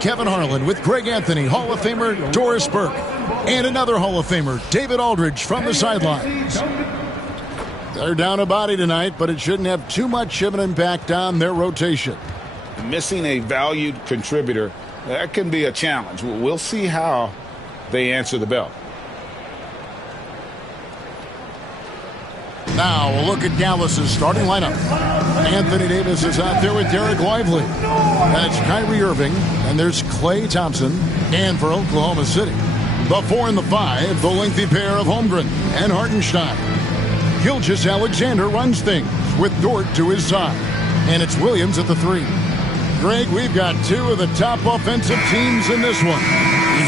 Kevin Harlan with Greg Anthony, Hall of Famer Doris Burke, and another Hall of Famer, David Aldridge, from the sidelines. They're down a body tonight, but it shouldn't have too much of an impact on their rotation. Missing a valued contributor, that can be a challenge. We'll see how they answer the bell. Now we'll look at Dallas's starting lineup. Anthony Davis is out there with Derek Lively. That's Kyrie Irving, and there's Klay Thompson. And for Oklahoma City, the 4 and the 5, the lengthy pair of Holmgren and Hartenstein. Gilgeous-Alexander runs things with Dort to his side. And it's Williams at the 3. Greg, we've got two of the top offensive teams in this one.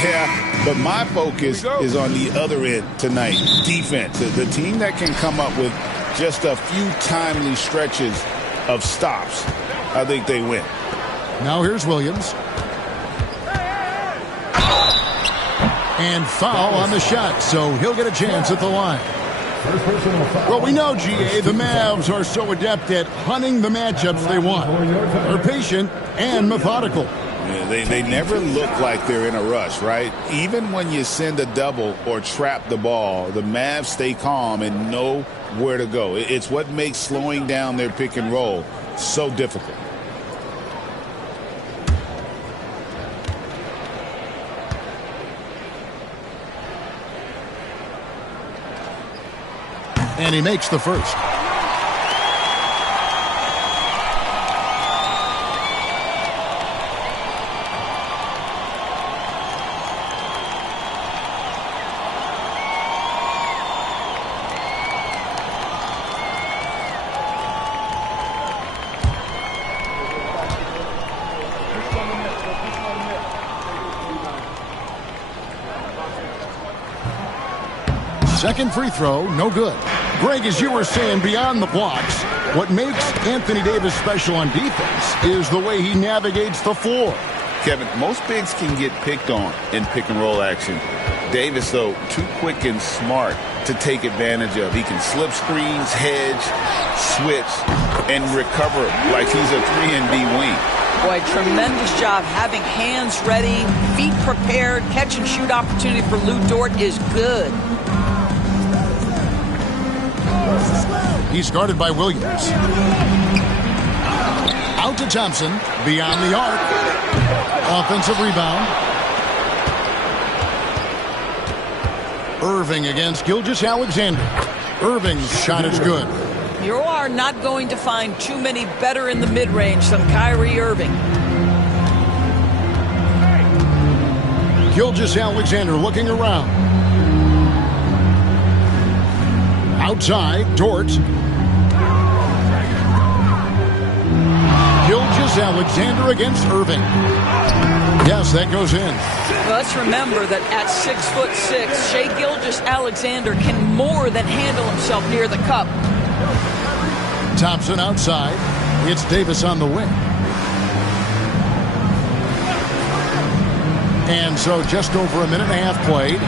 Yeah, but my focus is on the other end tonight, defense. The team that can come up with just a few timely stretches of stops, I think they win. Now here's Williams. And foul on the shot, so he'll get a chance at the line. Well, we know, GA, the Mavs are so adept at hunting the matchups they want. They're patient and methodical. Yeah, they never look like they're in a rush, right? Even when you send a double or trap the ball, the Mavs stay calm and know where to go. It's what makes slowing down their pick and roll so difficult. And he makes the first. Second free throw, no good. Greg, as you were saying, beyond the blocks, what makes Anthony Davis special on defense is the way he navigates the floor. Kevin, most bigs can get picked on in pick-and-roll action. Davis, though, too quick and smart to take advantage of. He can slip screens, hedge, switch, and recover like he's a 3-and-D wing. Boy, tremendous job having hands ready, feet prepared, catch-and-shoot opportunity for Lou Dort is good. He's guarded by Williams. Out to Thompson, beyond the arc. Offensive rebound. Irving against Gilgeous-Alexander. Irving's shot is good. You are not going to find too many better in the mid-range than Kyrie Irving. Gilgeous-Alexander looking around. Outside, Dort. Gilgeous-Alexander against Irving. Yes, that goes in. Well, let's remember that at 6'6", Shai Gilgeous-Alexander can more than handle himself near the cup. Thompson outside. It's Davis on the wing. And so just over a minute and a half played.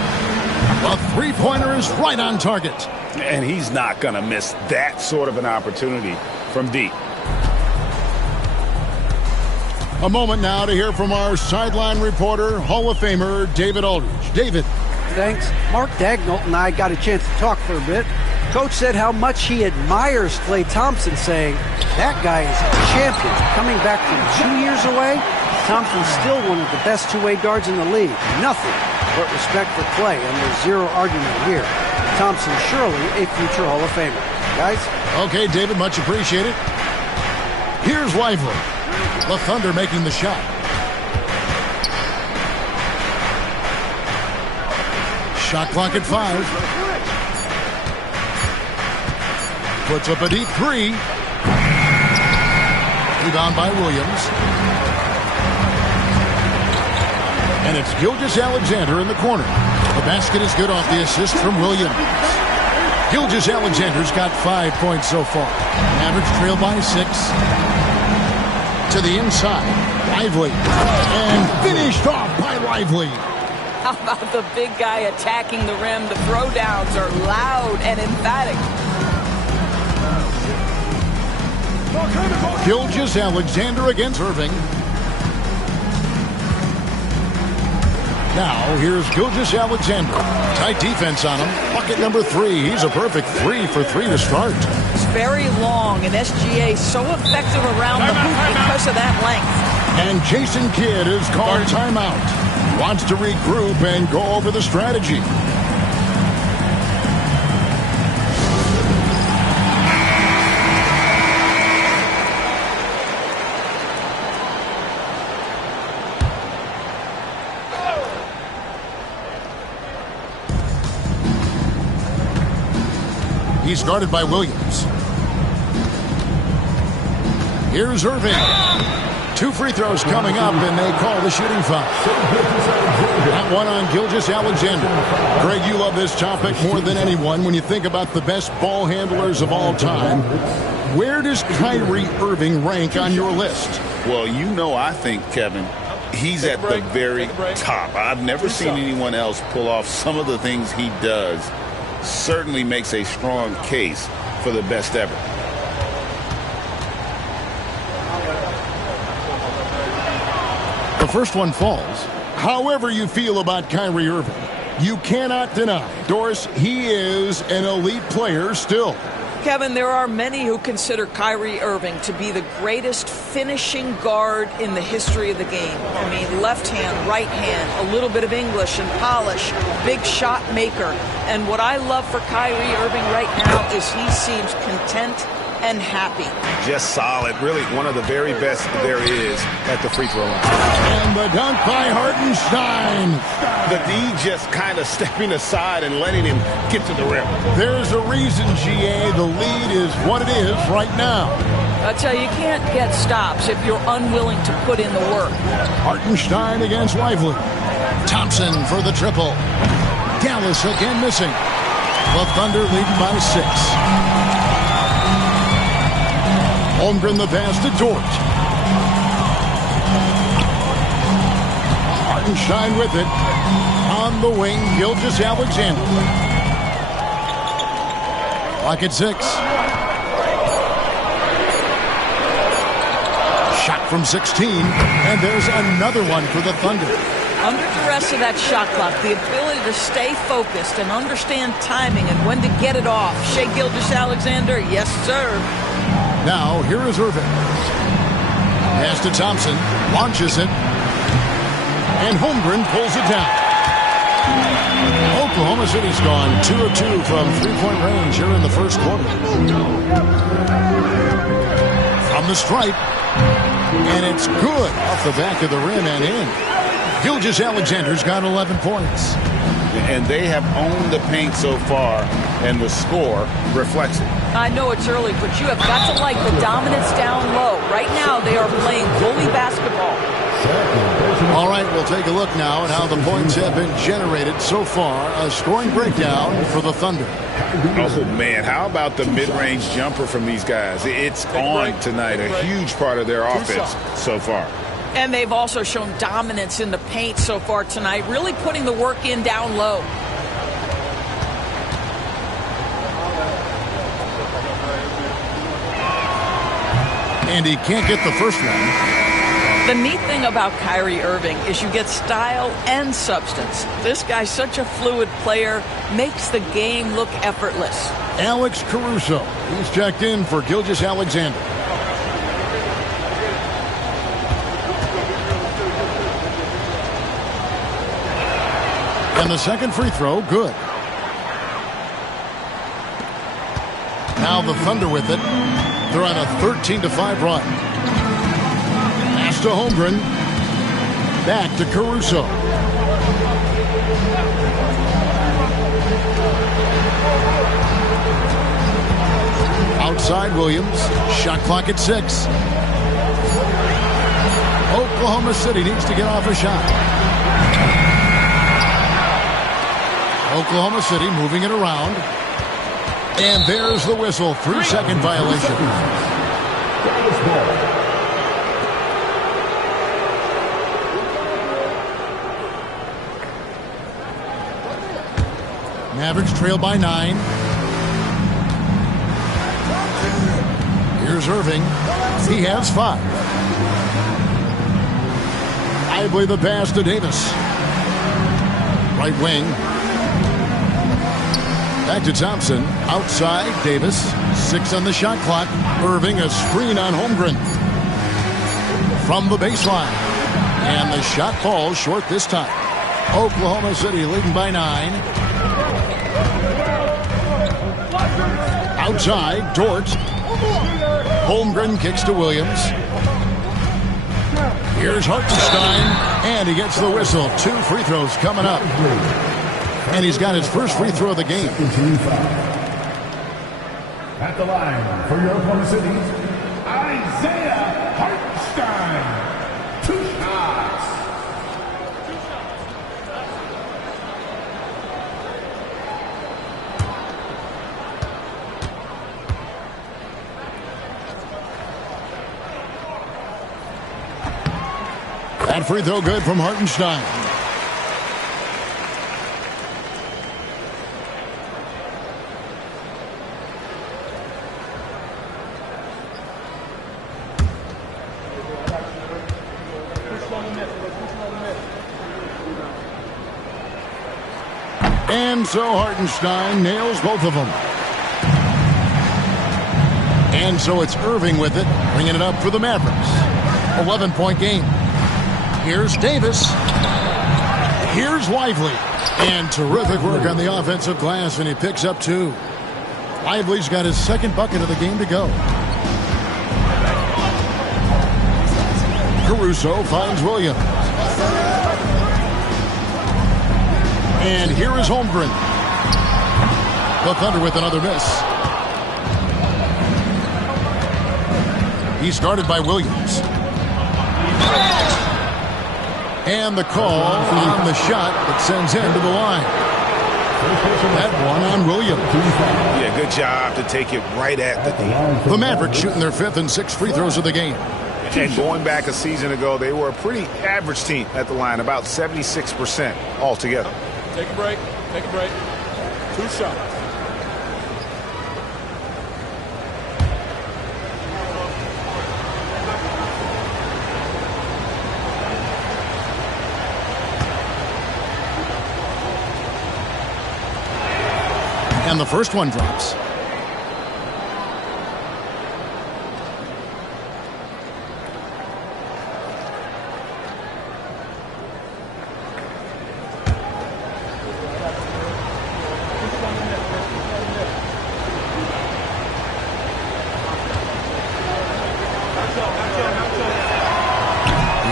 A three-pointer is right on target. And he's not going to miss that sort of an opportunity from deep. A moment now to hear from our sideline reporter, Hall of Famer David Aldridge. David. Thanks. Mark Dagnall and I got a chance to talk for a bit. Coach said how much he admires Klay Thompson, saying, that guy is a champion. Coming back from 2 years away, Thompson's still one of the best two-way guards in the league. Nothing but respect for Klay, and there's zero argument here. Thompson surely a future Hall of Famer. Guys? Okay, David, much appreciated. Here's Lively. The Thunder making the shot. Shot clock at 5. Puts up a deep 3. Rebound by Williams. And it's Gilgeous-Alexander in the corner. The basket is good off the assist from Williams. Gilgeous-Alexander's got 5 points so far. Mavericks trail by 6. To the inside. Lively. And finished off by Lively. How about the big guy attacking the rim? The throwdowns are loud and emphatic. Gilgeous-Alexander against Irving. Now, here's Gilgeous Alexander. Tight defense on him. Bucket number 3. He's a perfect 3 for 3 to start. It's very long, and SGA so effective around the hoop because of that length. And Jason Kidd is called timeout. Wants to regroup and go over the strategy. He's guarded by Williams. Here's Irving. 2 free throws coming up, and they call the shooting foul. That one on Gilgeous Alexander. Greg, you love this topic more than anyone when you think about the best ball handlers of all time. Where does Kyrie Irving rank on your list? Well, you know, I think, Kevin, he's at the very top. I've never seen anyone else pull off some of the things he does. Certainly makes a strong case for the best ever. The first one falls. However you feel about Kyrie Irving, you cannot deny, Doris, he is an elite player still. Kevin, there are many who consider Kyrie Irving to be the greatest finishing guard in the history of the game. I mean, left hand, right hand, a little bit of English and polish, big shot maker. And what I love for Kyrie Irving right now is he seems content and happy. Just solid. Really one of the very best there is at the free throw line. And the dunk by Hartenstein. The D just kind of stepping aside and letting him get to the rim. There's a reason, GA, the lead is what it is right now. I tell you, you can't get stops if you're unwilling to put in the work. Hartenstein against Lively. Thompson for the triple. Dallas again missing. The Thunder lead by 6. Holmgren the pass to Dort. Hartenstein with it. On the wing, Gilgeous Alexander. Clock at 6. Shot from 16. And there's another one for the Thunder. Under duress of that shot clock, the ability to stay focused and understand timing and when to get it off. Shea Gilgeous Alexander, yes, sir. Now, here is Irving. Pass to Thompson. Launches it. And Holmgren pulls it down. Oklahoma City's gone 2 of 2 from three-point range here in the first quarter. From the stripe. And it's good off the back of the rim and in. Gilgeous Alexander's got 11 points. And they have owned the paint so far, and the score reflects it. I know it's early, but you have got to like the dominance down low. Right now, they are playing bully basketball. All right, we'll take a look now at how the points have been generated so far. A scoring breakdown for the Thunder. Oh, man, how about the mid-range jumper from these guys? It's on tonight, a huge part of their offense so far. And they've also shown dominance in the paint so far tonight, really putting the work in down low. And he can't get the first one. The neat thing about Kyrie Irving is you get style and substance. This guy's such a fluid player, makes the game look effortless. Alex Caruso, he's checked in for Gilgeous Alexander. And the second free throw, good. Now the Thunder with it. They're on a 13-5 run. Pass to Holmgren. Back to Caruso. Outside Williams. Shot clock at 6. Oklahoma City needs to get off a shot. Oklahoma City moving it around. And there's the whistle. 3-second violation. Mavericks trail by 9. Here's Irving. He has 5. Lively the pass to Davis. Right wing. Back to Thompson. Outside, Davis. 6 on the shot clock. Irving, a screen on Holmgren. From the baseline. And the shot falls short this time. Oklahoma City leading by 9. Outside, Dort. Holmgren kicks to Williams. Here's Hartenstein, and he gets the whistle. 2 free throws coming up. And he's got his first free throw of the game. At the line for your Oklahoma City, Isaiah Hartenstein. 2 shots. That free throw good from Hartenstein. And so Hartenstein nails both of them. And so it's Irving with it, bringing it up for the Mavericks. 11-point game. Here's Davis. Here's Lively. And terrific work on the offensive glass, and he picks up 2. Lively's got his second bucket of the game to go. Caruso finds Williams. And here is Holmgren. The Thunder with another miss. He's guarded by Williams. And the call on the shot that sends him to the line. That one on Williams. Yeah, good job to take it right at the D. The Mavericks shooting their 5th and 6th free throws of the game. And going back a season ago, they were a pretty average team at the line, about 76% altogether. Take a break. Take a break. 2 shots. And the first one drops.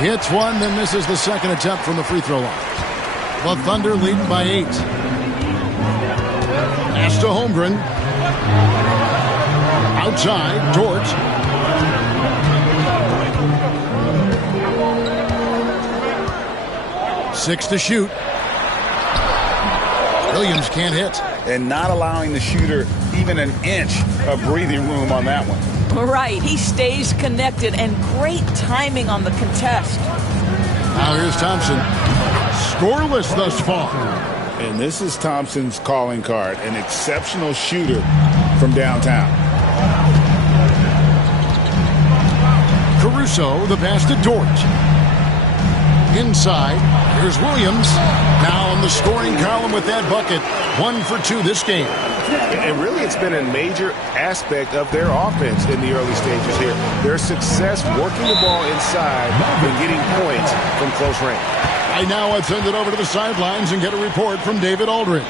He hits one, then misses the second attempt from the free throw line. The Thunder leading by 8. Pass to Holmgren. Outside, Dort. Six to shoot. Williams can't hit. And not allowing the shooter even an inch of breathing room on that one. Right, he stays connected, and great timing on the contest. Now here's Thompson. Scoreless thus far. And this is Thompson's calling card, an exceptional shooter from downtown. Caruso, the pass to Dort. Inside, here's Williams. Now in the scoring column with that bucket. 1 for 2 this game. And really, it's been a major aspect of their offense in the early stages here. Their success working the ball inside and getting points from close range. Right now, let's send it over to the sidelines and get a report from David Aldridge.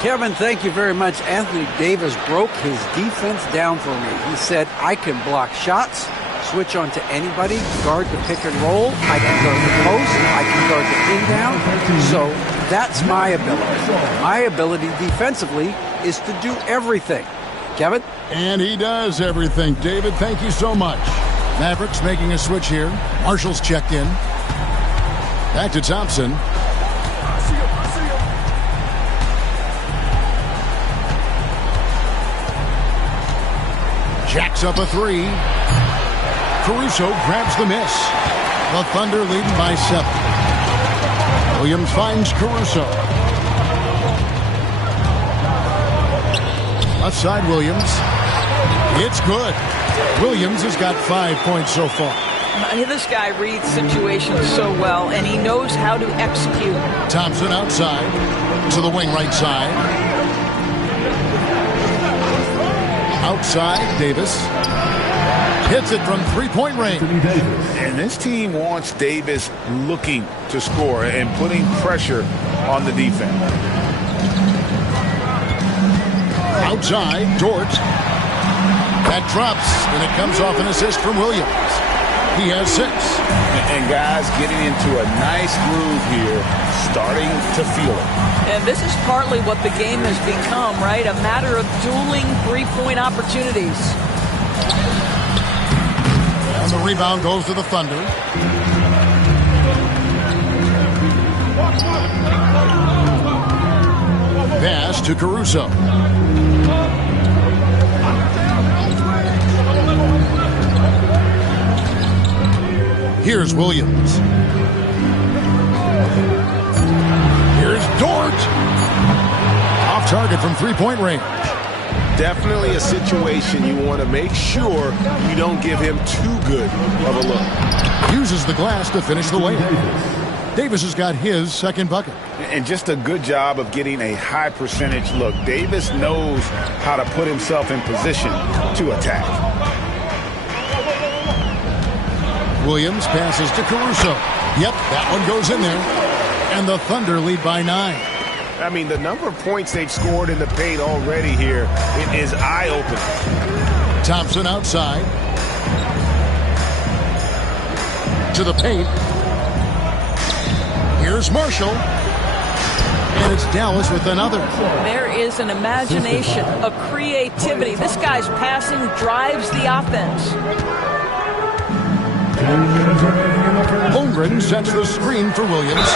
Kevin, thank you very much. Anthony Davis broke his defense down for me. He said, I can block shots, switch on to anybody, guard the pick and roll, I can guard the post, I can guard the pin down. So that's my ability. My ability defensively is to do everything. Kevin? And he does everything. David, thank you so much. Mavericks making a switch here. Marshall's checked in. Back to Thompson. Jacks up a 3. Caruso grabs the miss. The Thunder leading by 7. Williams finds Caruso. Left side Williams. It's good. Williams has got 5 points so far. This guy reads situations so well, and he knows how to execute. Thompson outside to the wing right side. Outside, Davis. Hits it from three-point range. And this team wants Davis looking to score and putting pressure on the defense. Outside, Dort. That drops, and it comes off an assist from Williams. He has 6. And guys getting into a nice groove here, starting to feel it. And this is partly what the game has become, right? A matter of dueling three-point opportunities. And the rebound goes to the Thunder. Pass to Caruso. Here's Williams. Here's Dort. Off target from three-point range. Definitely a situation you want to make sure you don't give him too good of a look. Uses the glass to finish the layup. Davis has got his second bucket. And just a good job of getting a high percentage look. Davis knows how to put himself in position to attack. Williams passes to Caruso. Yep, that one goes in there. And the Thunder lead by 9. I mean, the number of points they've scored in the paint already here, it is eye-opening. Thompson outside. To the paint. Here's Marshall. And it's Dallas with another. There is an imagination, a creativity. This guy's passing drives the offense. Holmgren sets the screen for Williams.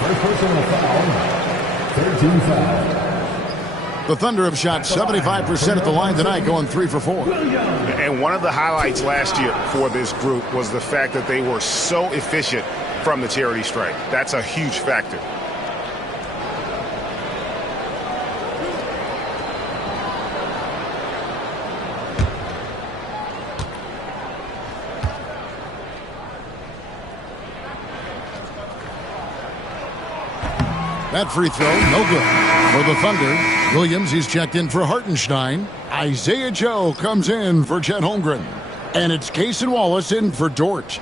First personal foul. 13 foul. The Thunder have shot 75% at the line tonight, going 3 for 4. And one of the highlights last year for this group was the fact that they were so efficient from the charity stripe. That's a huge factor. That free throw, no good. For the Thunder, Williams, he's checked in for Hartenstein. Isaiah Joe comes in for Chet Holmgren. And it's Cason Wallace in for Dort.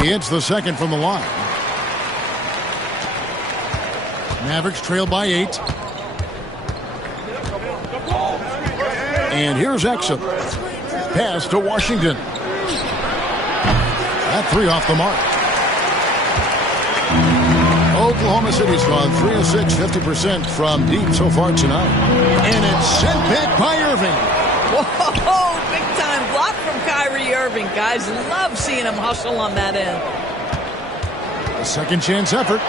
He hits the second from the line. Mavericks trail by 8. And here's Exum. Pass to Washington. That 3 off the mark. Oklahoma City's gone 3 of 6, 50% from deep so far tonight. And it's sent back by Irving. Whoa, big time block from Kyrie Irving. Guys love seeing him hustle on that end. A second chance effort.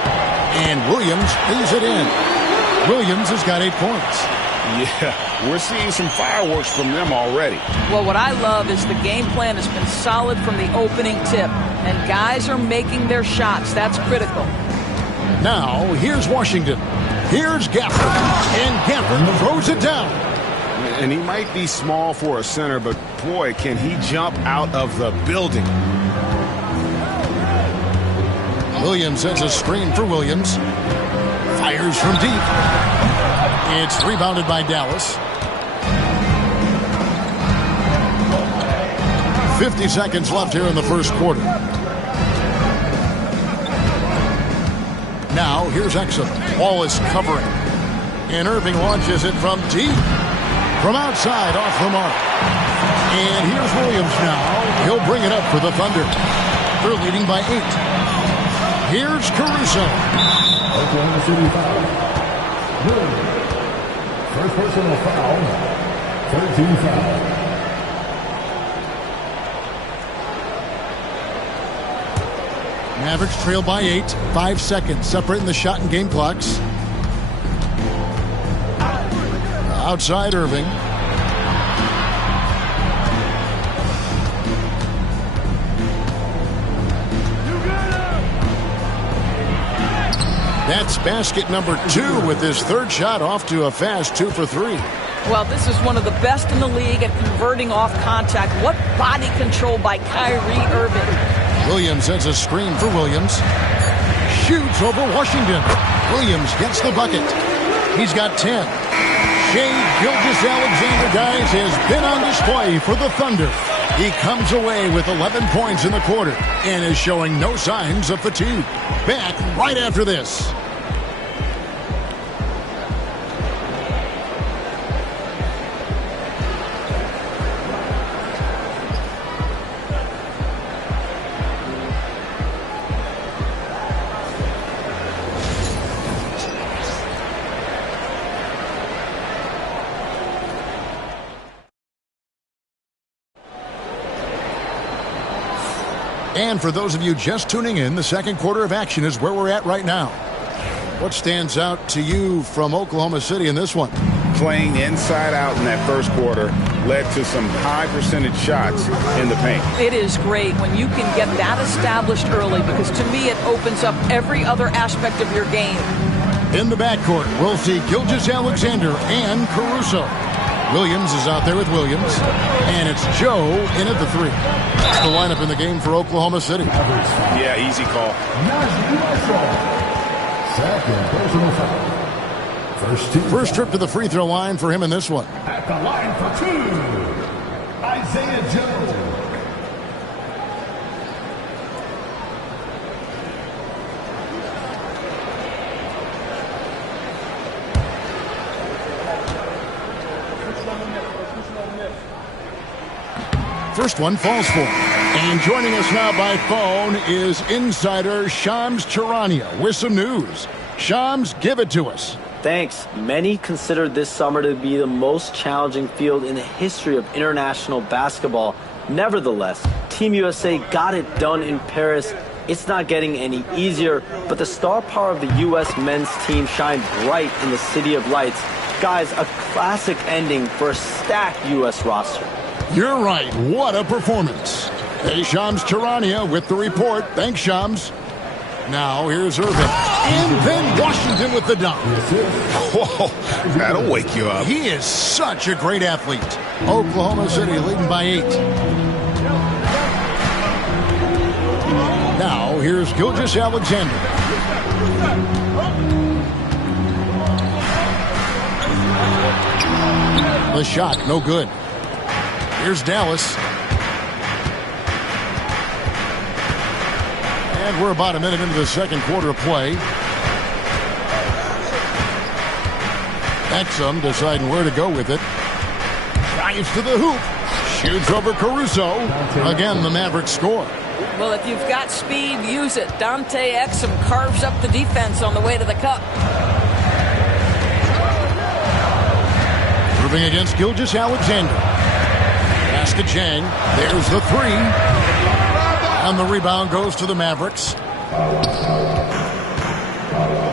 And Williams leaves it in. Williams has got 8 points. Yeah, we're seeing some fireworks from them already. Well, what I love is the game plan has been solid from the opening tip. And guys are making their shots. That's critical. Now, here's Washington. Here's Gafford. And Gafford throws it down. And he might be small for a center, but boy, can he jump out of the building. Williams sends a screen for Williams. Fires from deep. It's rebounded by Dallas. 50 seconds left here in the first quarter. Now, here's Exum. Wallace covering. And Irving launches it from deep. From outside, off the mark. And here's Williams now. He'll bring it up for the Thunder. They're leading by 8. Here's Caruso. Oklahoma City foul. Williams. First personal foul. 13 foul. Mavericks trail by 8. 5 seconds separating the shot and game clocks. Outside Irving. That's basket number 2 with his third shot off to a fast 2 for 3. Well, this is one of the best in the league at converting off contact. What body control by Kyrie Irving. Williams sends a screen for Williams. Shoots over Washington. Williams gets the bucket. He's got 10. Shai Gilgeous-Alexander, guys, has been on display for the Thunder. He comes away with 11 points in the quarter and is showing no signs of fatigue. Back right after this. And for those of you just tuning in, the second quarter of action is where we're at right now. What stands out to you from Oklahoma City in this one? Playing inside out in that first quarter led to some high percentage shots in the paint. It is great when you can get that established early, because to me it opens up every other aspect of your game. In the backcourt, we'll see Gilgeous-Alexander and Caruso. Williams is out there with Williams, and it's Joe in at the 3. That's the lineup in the game for Oklahoma City. Yeah, easy call. First trip to the free throw line for him in this one. At the line for 2, Isaiah Joe. First one falls for him. And joining us now by phone is insider Shams Charania with some news. Shams, give it to us. Thanks. Many consider this summer to be the most challenging field in the history of international basketball. Nevertheless, Team USA got it done in Paris. It's not getting any easier, but the star power of the U.S. men's team shined bright in the City of Lights. Guys, a classic ending for a stacked U.S. roster. You're right. What a performance. Hey, Shams Charania with the report. Thanks, Shams. Now, here's Irving. And then Washington with the dunk. Whoa, that'll wake you up. He is such a great athlete. Oklahoma City leading by 8. Now, here's Gilgeous-Alexander. The shot, no good. Here's Dallas. And we're about a minute into the second quarter of play. Exum deciding where to go with it. Drives to the hoop. Shoots over Caruso. Again, the Mavericks score. Well, if you've got speed, use it. Dante Exum carves up the defense on the way to the cup. Moving against Gilgeous-Alexander. Pass to Chang. There's the 3. And the rebound goes to the Mavericks.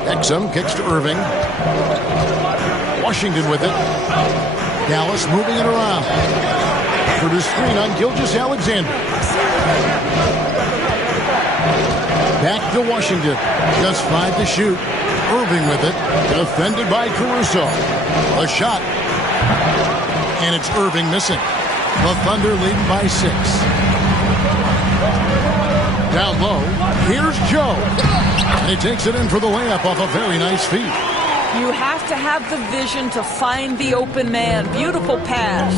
Exum kicks to Irving. Washington with it. Dallas moving it around. For the screen on Gilgeous-Alexander. Back to Washington. Just 5 to shoot. Irving with it. Defended by Caruso. A shot. And it's Irving missing. The Thunder leading by 6. Down low, here's Joe. And he takes it in for the layup off a very nice feed. You have to have the vision to find the open man. Beautiful pass.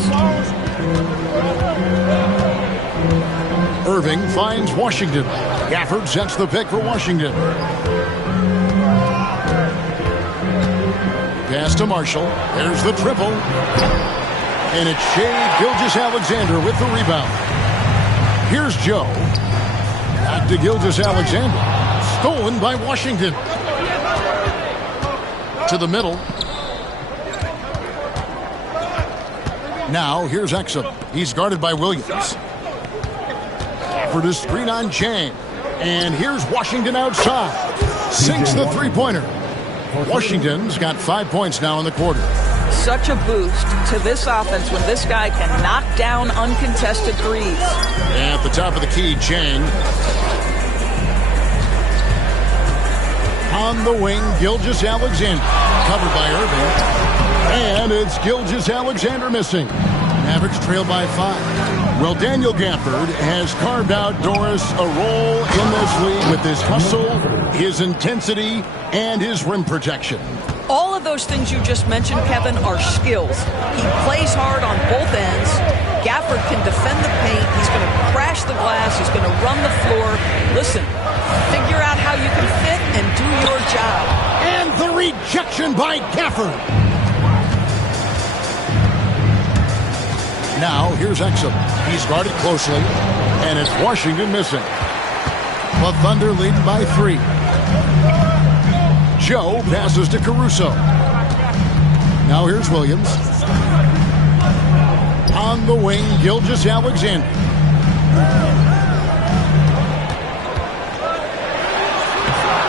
Irving finds Washington. Gafford sets the pick for Washington. Pass to Marshall. There's the triple. And it's Shai Gilgeous-Alexander with the rebound. Here's Joe. Back to Gilgeous-Alexander. Stolen by Washington. To the middle. Now, here's Exum. He's guarded by Williams. For the screen on Chang. And here's Washington outside. Sinks the three-pointer. Washington's got 5 points now in the quarter. Such a boost to this offense when this guy can knock down uncontested threes. At the top of the key, Chang. On the wing, Gilgeous-Alexander. Covered by Irving. And it's Gilgeous-Alexander missing. Mavericks trail by 5. Well, Daniel Gafford has carved out Doris a role in this league with his hustle, his intensity, and his rim protection. All of those things you just mentioned, Kevin, are skills. He plays hard on both ends. Gafford can defend the paint. He's going to crash the glass. He's going to run the floor. Listen, figure out how you can fit and do your job. And the rejection by Gafford. Now, here's Exum. He's guarded closely, and it's Washington missing. The Thunder leading by 3. Joe passes to Caruso. Now here's Williams. On the wing, Gilgeous-Alexander.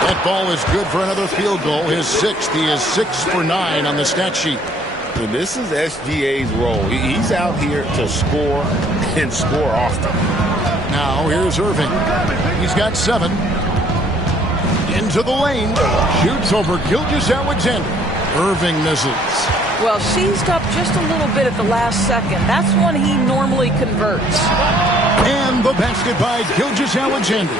That ball is good for another field goal. His 6th. He is 6 for 9 on the stat sheet. So this is SGA's role. He's out here to score and score often. Now here's Irving. He's got 7. Into the lane. Shoots over Gilgeous-Alexander. Irving misses. Well, seized up just a little bit at the last second. That's when he normally converts. And the basket by Gilgeous-Alexander.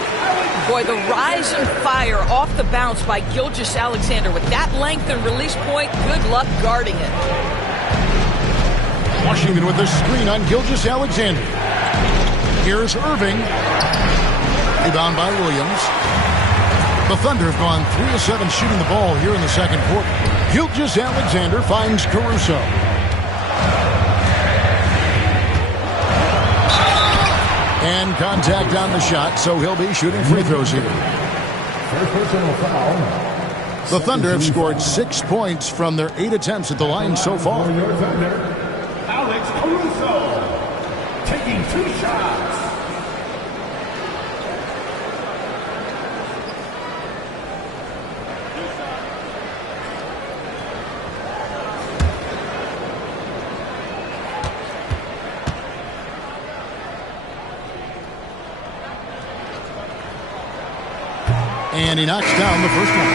Boy, the rise and fire off the bounce by Gilgeous-Alexander. With that length and release point, good luck guarding it. Washington with the screen on Gilgeous-Alexander. Here's Irving. Rebound by Williams. The Thunder have gone 3 of 7 shooting the ball here in the second quarter. Gilgeous-Alexander finds Caruso. And contact on the shot, so he'll be shooting free throws here. First personal foul. The Thunder have scored 6 points from their 8 attempts at the line so far. For your Thunder, Alex Caruso taking 2 shots. And he knocks down the first one.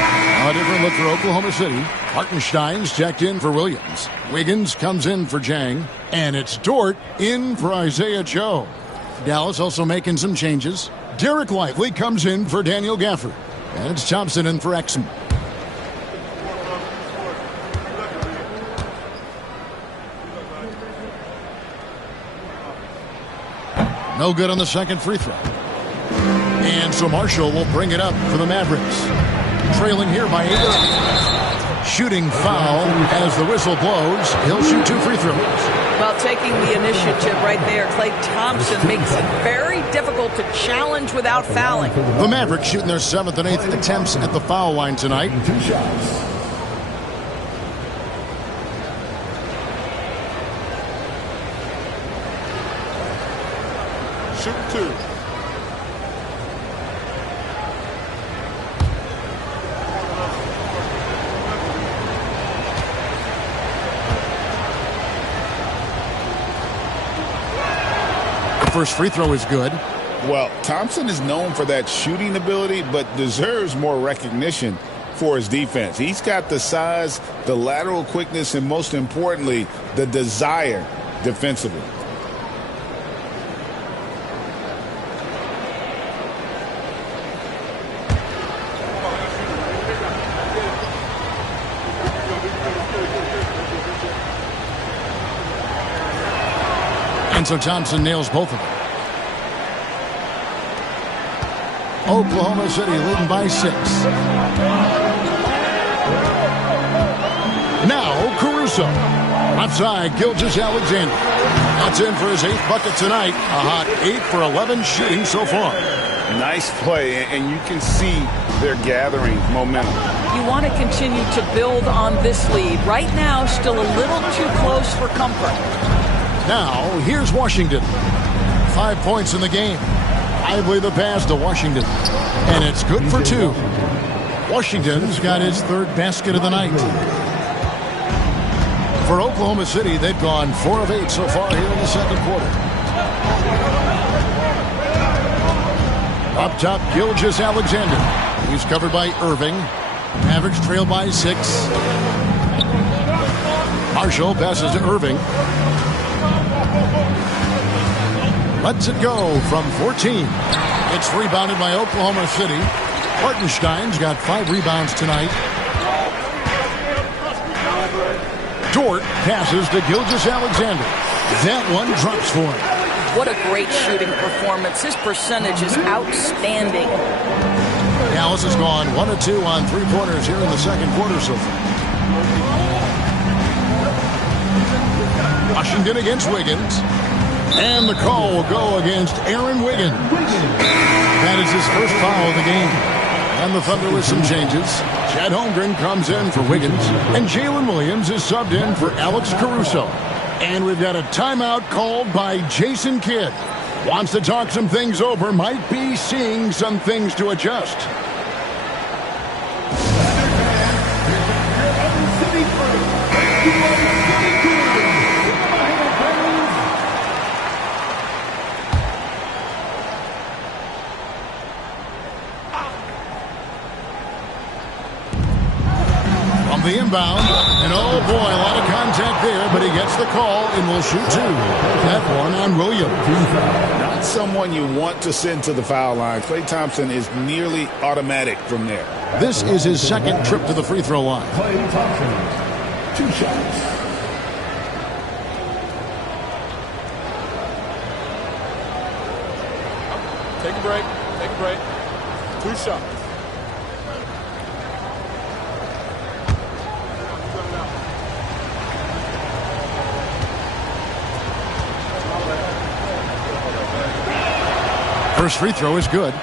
A different look for Oklahoma City. Hartenstein's checked in for Williams. Wiggins comes in for Jang. And it's Dort in for Isaiah Joe. Dallas also making some changes. Derek Lively comes in for Daniel Gafford. And it's Thompson in for Exum. No good on the second free throw. And so Marshall will bring it up for the Mavericks. Trailing here by 8. Shooting foul as the whistle blows. He'll shoot 2 free throws. Well, taking the initiative right there, Klay Thompson makes it very difficult to challenge without fouling. The Mavericks shooting their 7th and 8th attempts at the foul line tonight. 2 shots. Shoot 2. First free throw is good. Well, Thompson is known for that shooting ability, but deserves more recognition for his defense. He's got the size, the lateral quickness, and most importantly, the desire defensively. And so Thompson nails both of them. Oklahoma City leading by 6. Now Caruso. Outside, Gilgeous-Alexander. That's in for his 8th bucket tonight. A hot 8 for 11 shooting so far. Nice play, and you can see they're gathering momentum. You want to continue to build on this lead. Right now, still a little too close for comfort. Now, here's Washington. 5 points in the game. Lively the pass to Washington. And it's good for 2. Washington's got his 3rd basket of the night. For Oklahoma City, they've gone 4 of 8 so far here in the second quarter. Up top, Gilgeous-Alexander. He's covered by Irving. Mavericks trail by 6. Marshall passes to Irving. Lets it go from 14. It's rebounded by Oklahoma City. Hartenstein's got 5 rebounds tonight. Dort passes to Gilgeous-Alexander. That one drops for him. What a great shooting performance. His percentage is outstanding. Dallas has gone 1 of 2 on 3-pointers here in the second quarter so far. Washington against Wiggins. And the call will go against Aaron Wiggins. That is his first foul of the game. And the Thunder with some changes. Chet Holmgren comes in for Wiggins. And Jalen Williams is subbed in for Alex Caruso. And we've got a timeout called by Jason Kidd. Wants to talk some things over. Might be seeing some things to adjust. The inbound, and oh boy, a lot of contact there, but he gets the call and will shoot 2. That one on Williams. Not someone you want to send to the foul line. Klay Thompson is nearly automatic from there. This is his second trip to the free throw line. Klay Thompson, 2 shots. Take a break. Take a break. 2 shots. First free throw is good.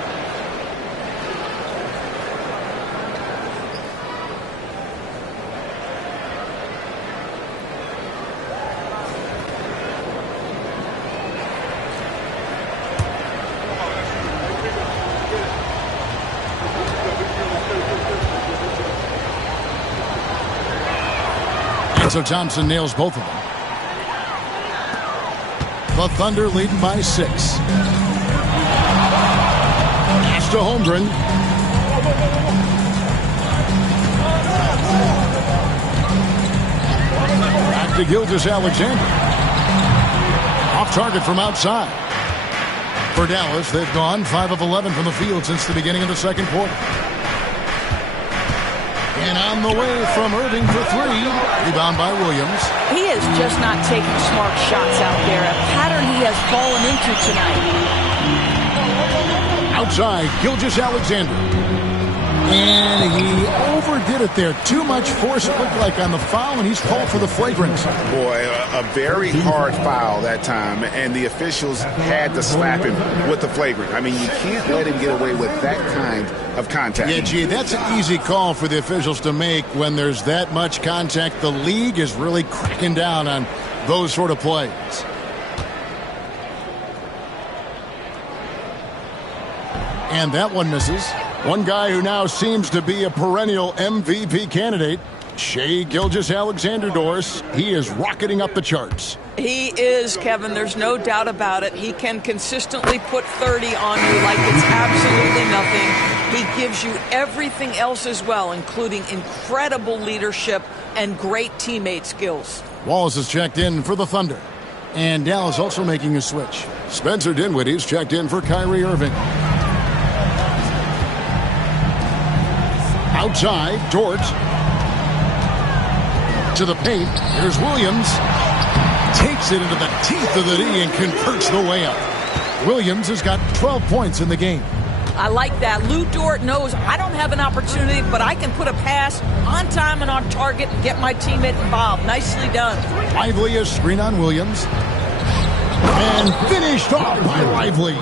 And so Thompson nails both of them. The Thunder leading by 6. To Holmgren. Back to Gilgeous-Alexander. Off target from outside. For Dallas, they've gone 5 of 11 from the field since the beginning of the second quarter. And on the way from Irving for 3. Rebound by Williams. He is just not taking smart shots out there. A pattern he has fallen into tonight. Outside, Gilgeous-Alexander. And he overdid it there. Too much force, it looked like, on the foul, and he's called for the flagrant. Boy, a very hard foul that time, and the officials had to slap him with the flagrant. I mean, you can't let him get away with that kind of contact. Yeah, gee, that's an easy call for the officials to make when there's that much contact. The league is really cracking down on those sort of plays. And that one misses. One guy who now seems to be a perennial MVP candidate, Shai Gilgeous-Alexander, Doris. He is rocketing up the charts. He is, Kevin. There's no doubt about it. He can consistently put 30 on you like it's absolutely nothing. He gives you everything else as well, including incredible leadership and great teammate skills. Wallace is checked in for the Thunder. And Dallas also making a switch. Spencer Dinwiddie's checked in for Kyrie Irving. Outside, Dort. To the paint. Here's Williams. Takes it into the teeth of the knee and converts the layup. Williams has got 12 points in the game. I like that. Lou Dort knows I don't have an opportunity, but I can put a pass on time and on target and get my teammate involved. Nicely done. Lively, a screen on Williams. And finished off by Lively.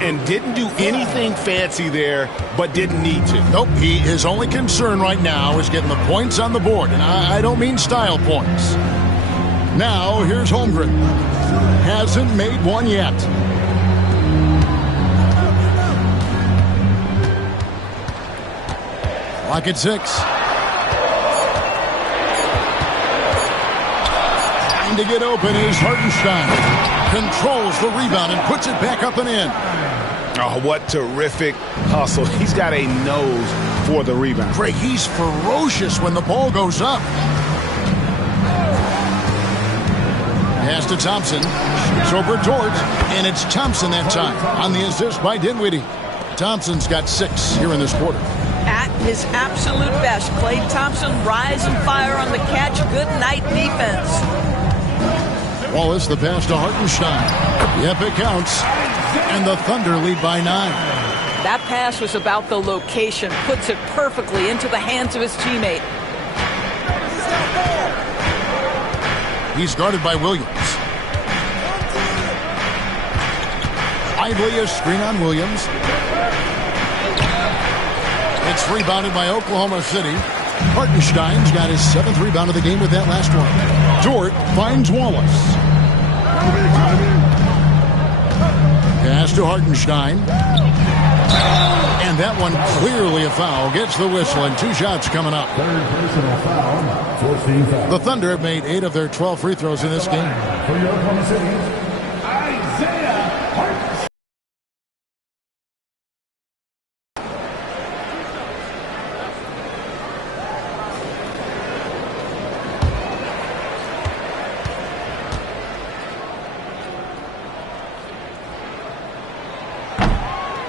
And didn't do anything fancy there, but didn't need to. Nope, his only concern right now is getting the points on the board. And I don't mean style points. Now, here's Holmgren. Hasn't made one yet. Clock at 6. Trying to get open is Hartenstein. Controls the rebound and puts it back up and in. Oh, what terrific hustle. He's got a nose for the rebound. Greg, he's ferocious when the ball goes up. Pass to Thompson. Shoots over Dort. And it's Thompson that time on the assist by Dinwiddie. Thompson's got 6 here in this quarter. At his absolute best, Klay Thompson rise and fire on the catch. Good night defense. Wallace, the pass to Hartenstein. Yep, it counts. And the Thunder lead by 9. That pass was about the location. Puts it perfectly into the hands of his teammate. He's guarded by Williams. Lively, a screen on Williams. It's rebounded by Oklahoma City. Hartenstein's got his 7th rebound of the game with that last one. Dort finds Wallace. Pass to Hartenstein. And that one clearly a foul. Gets the whistle and 2 shots coming up. Third personal foul, 14 foul. The Thunder have made 8 of their 12 free throws in this game. For your Oklahoma City, Isaiah Hartenstein.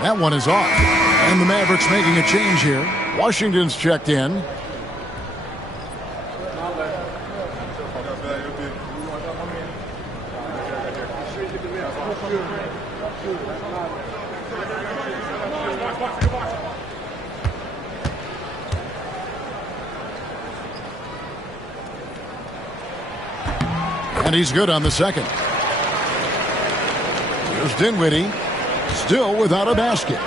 That one is off. And the Mavericks making a change here. Washington's checked in. And he's good on the second. Here's Dinwiddie. Still without a basket.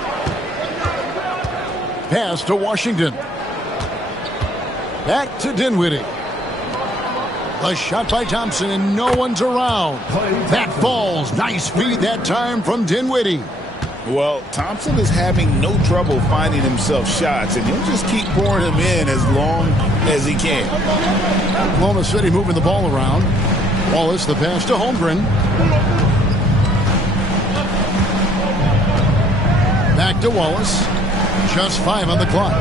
Pass to Washington. Back to Dinwiddie. A shot by Thompson and no one's around. That falls. Nice feed that time from Dinwiddie. Well, Thompson is having no trouble finding himself shots, and he'll just keep pouring them in as long as he can. Oklahoma City moving the ball around. Wallace, the pass to Holmgren. Back to Wallace. Just 5 on the clock.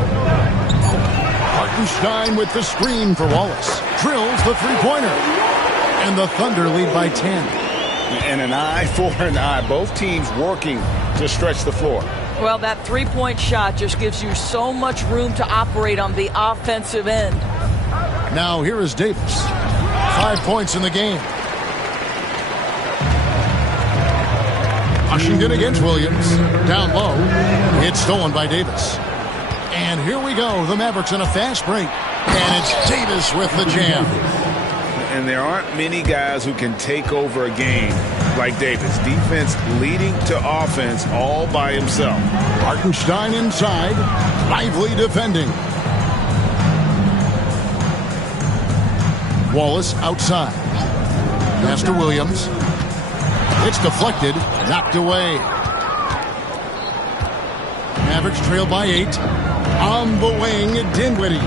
Hartenstein with the screen for Wallace. Drills the three-pointer. And the Thunder lead by 10. And an eye for an eye. Both teams working to stretch the floor. Well, that three-point shot just gives you so much room to operate on the offensive end. Now here is Davis. 5 points in the game. Washington against Williams. Down low. It's stolen by Davis. And here we go. The Mavericks in a fast break. And it's Davis with the jam. And there aren't many guys who can take over a game like Davis. Defense leading to offense all by himself. Hartenstein inside. Lively defending. Wallace outside. Pass to Williams. It's deflected. Knocked away. Mavericks trail by 8. On the wing, Dinwiddie.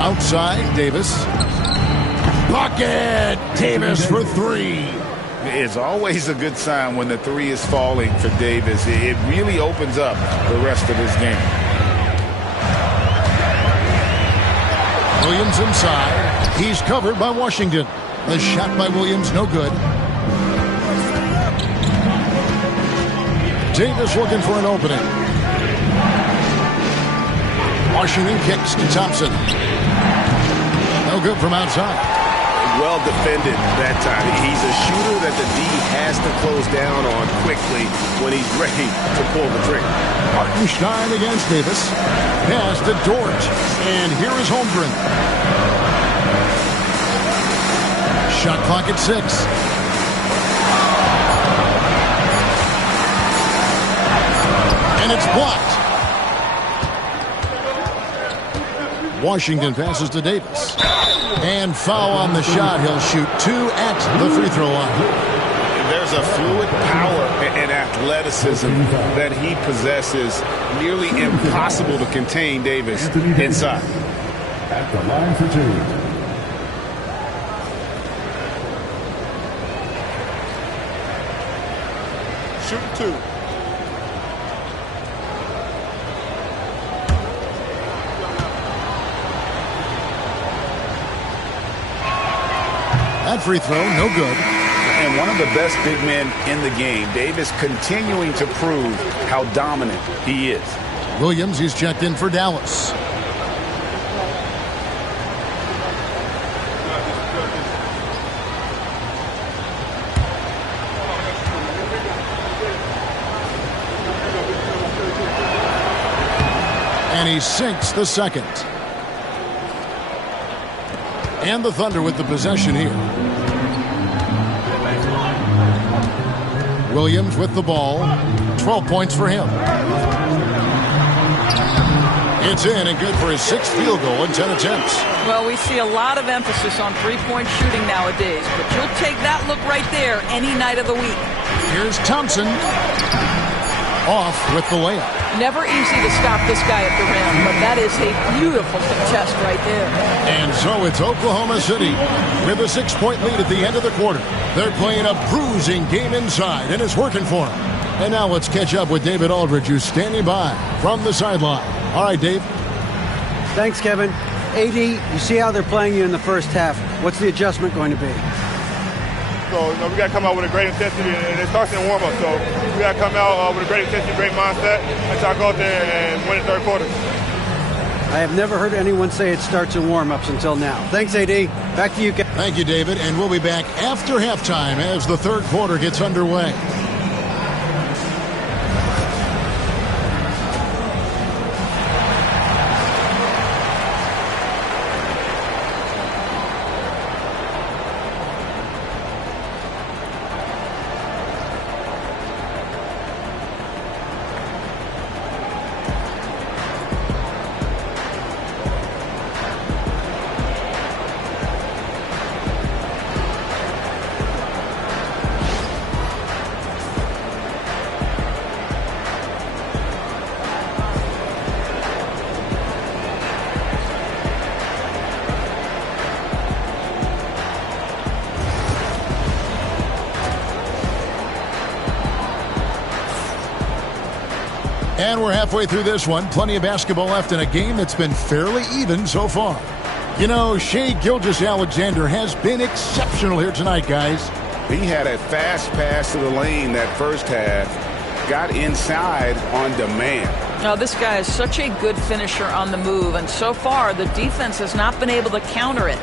Outside, Davis. Bucket! Davis for 3. It's always a good sign when the 3 is falling for Davis. It really opens up the rest of his game. Williams inside. He's covered by Washington. The shot by Williams, no good. Davis looking for an opening. Washington kicks to Thompson. No good from outside. Well defended that time. He's a shooter that the D has to close down on quickly when he's ready to pull the trigger. Hartenstein against Davis. Pass to Dort. And here is Holmgren. Shot clock at 6. And it's blocked. Washington passes to Davis. And foul on the shot. He'll shoot 2 at the free throw line. There's a fluid power and athleticism that he possesses. Nearly impossible to contain Davis inside. At the line for 2. shooting 2. That free throw, no good. And one of the best big men in the game. Davis continuing to prove how dominant he is. Williams, he's checked in for Dallas. And he sinks the second. And the Thunder with the possession here. Williams with the ball. 12 points for him. It's in and good for his 6th field goal in 10 attempts. Well, we see a lot of emphasis on three-point shooting nowadays, but you'll take that look right there any night of the week. Here's Thompson. Off with the layup. Never easy to stop this guy at the rim, but that is a beautiful contest right there. And so it's Oklahoma City with a 6-point lead at the end of the quarter. They're playing a bruising game inside, and it's working for them. And now let's catch up with David Aldridge, who's standing by from the sideline. All right, Dave. Thanks, Kevin. AD, you see how they're playing you in the first half. What's the adjustment going to be? So, we got to come out with a great intensity, and it starts in warm-up. So, we got to come out with a great intensity, great mindset, and try to go out there and win the third quarter. I have never heard anyone say it starts in warm-ups until now. Thanks, AD. Back to you, Kevin. Thank you, David. And we'll be back after halftime as the third quarter gets underway. And we're halfway through this one. Plenty of basketball left in a game that's been fairly even so far. You know, Shai Gilgeous-Alexander has been exceptional here tonight, guys. He had a fast pass to the lane that first half. Got inside on demand. Now, this guy is such a good finisher on the move, and so far the defense has not been able to counter it.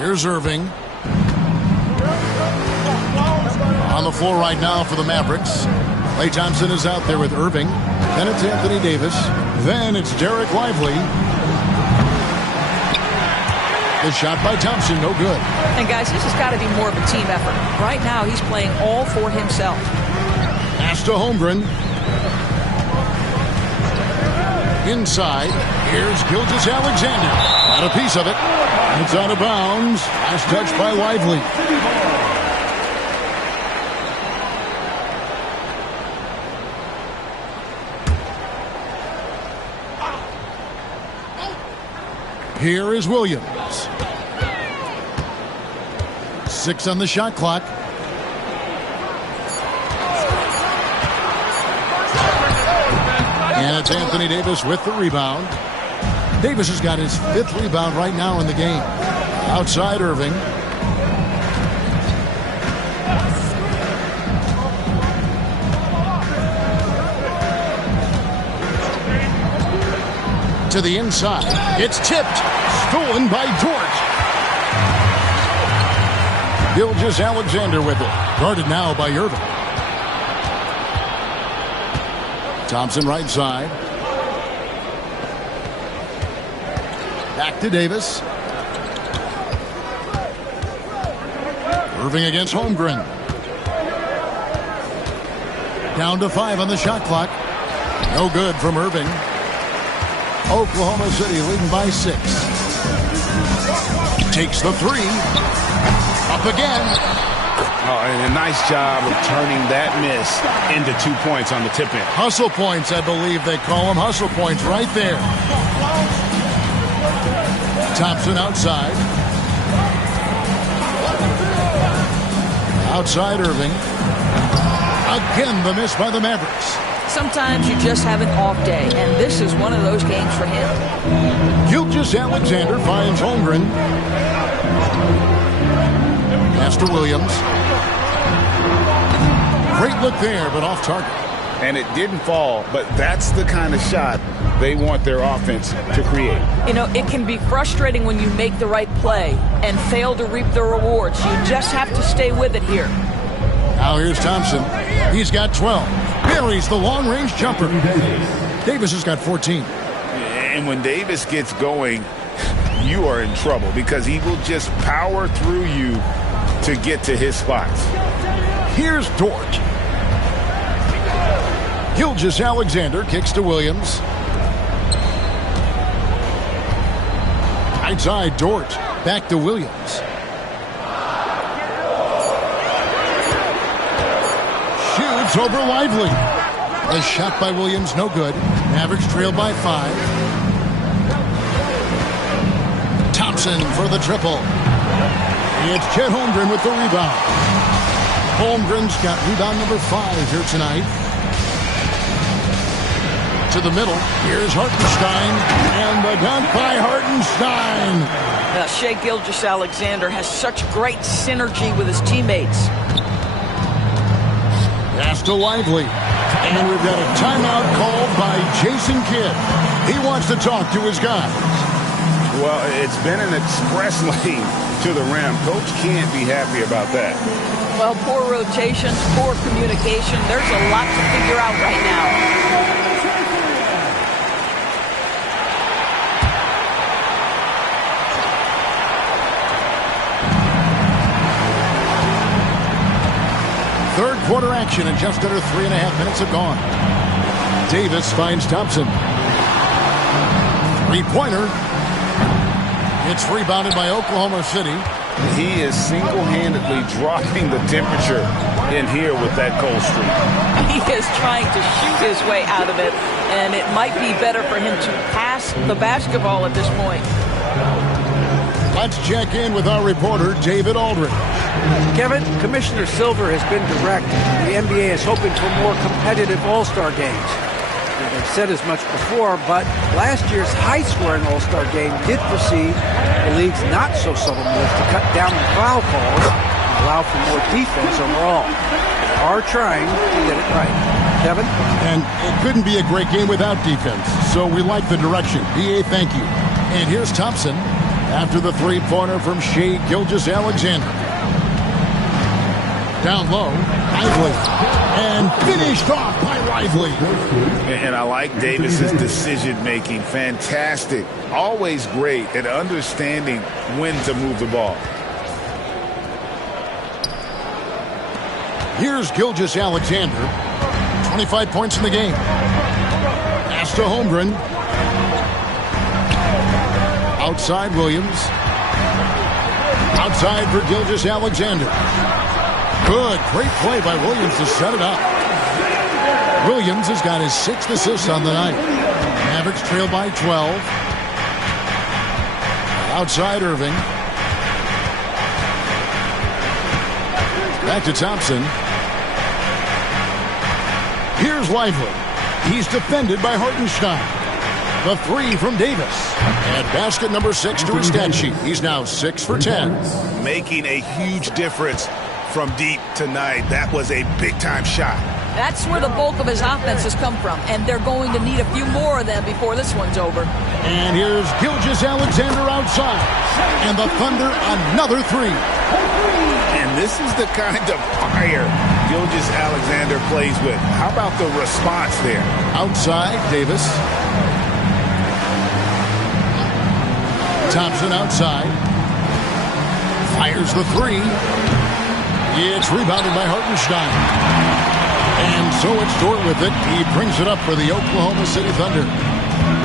Here's Irving. On the floor right now for the Mavericks. Klay Thompson is out there with Irving. Then it's Anthony Davis. Then it's Derek Lively. The shot by Thompson, no good. And guys, this has got to be more of a team effort. Right now, he's playing all for himself. Pass to Holmgren. Inside, here's Gilgeous-Alexander. Got a piece of it. It's out of bounds. Last touch by Lively. Here is Williams. 6 on the shot clock. And it's Anthony Davis with the rebound. Davis has got his 5th rebound right now in the game. Outside Irving. To the inside. It's tipped. Stolen by Dort. Gilgeous-Alexander with it. Guarded now by Irving. Thompson right side. Back to Davis. Irving against Holmgren. Down to 5 on the shot clock. No good from Irving. Oklahoma City leading by 6. Takes the 3. Up again. And a nice job of turning that miss into 2 points on the tip-in. Hustle points, I believe they call them. Hustle points right there. Thompson outside. Outside Irving. Again, the miss by the Mavericks. Sometimes you just have an off day, and this is one of those games for him. Gilgeous-Alexander finds Holmgren. Pass to Williams. Great look there, but off target. And it didn't fall, but that's the kind of shot they want their offense to create. You know, it can be frustrating when you make the right play and fail to reap the rewards. You just have to stay with it here. Now here's Thompson. He's got 12. Buries the long-range jumper. Davis has got 14. And when Davis gets going, you are in trouble because he will just power through you to get to his spots. Here's Dort. Gilgeous-Alexander kicks to Williams. Outside Dort. Back to Williams. Shoots over Lively. A shot by Williams, no good. Mavericks trail by 5. Thompson for the triple. It's Chet Holmgren with the rebound. Holmgren's got rebound number 5 here tonight. To the middle. Here's Hartenstein. And the dunk by Hartenstein. Shai Gilgeous-Alexander has such great synergy with his teammates. Pass to Lively. And we've got a timeout called by Jason Kidd. He wants to talk to his guys. Well, it's been an express lane to the rim. Coach can't be happy about that. Well, poor rotations, poor communication. There's a lot to figure out right now. Third quarter action, and just under 3.5 minutes have gone. Davis finds Thompson. Three-pointer. It's rebounded by Oklahoma City. He is single-handedly dropping the temperature in here with that cold streak. He is trying to shoot his way out of it, and it might be better for him to pass the basketball at this point. Let's check in with our reporter, David Aldridge. Kevin, Commissioner Silver has been direct. The NBA is hoping for more competitive All-Star games. They've said as much before, but last year's high-scoring All-Star game did precede the league's not-so-subtle move to cut down the foul calls and allow for more defense overall. They are trying to get it right. Kevin? And it couldn't be a great game without defense, so we like the direction. BA, thank you. And here's Thompson after the three-pointer from Shai Gilgeous-Alexander. Down low, Lively, and finished off by Lively. And I like Davis's decision-making. Fantastic. Always great at understanding when to move the ball. Here's Gilgeous-Alexander. 25 points in the game. Pass to Holmgren. Outside Williams. Outside for Gilgeous-Alexander. Good, great play by Williams to set it up. Williams has got his 6th assist on the night. Mavericks trail by 12. Outside Irving. Back to Thompson. Here's Lively. He's defended by Hartenstein. The 3 from Davis. And basket number 6 to his stat sheet. He's now 6 for 10. Making a huge difference from deep tonight. That was a big-time shot. That's where the bulk of his offense has come from, and they're going to need a few more of them before this one's over. And here's Gilgeous-Alexander outside. And the Thunder, another 3. And this is the kind of fire Gilgeous-Alexander plays with. How about the response there? Outside, Davis. Thompson outside. Fires the 3. It's rebounded by Hartenstein. And so it's Dort with it. He brings it up for the Oklahoma City Thunder.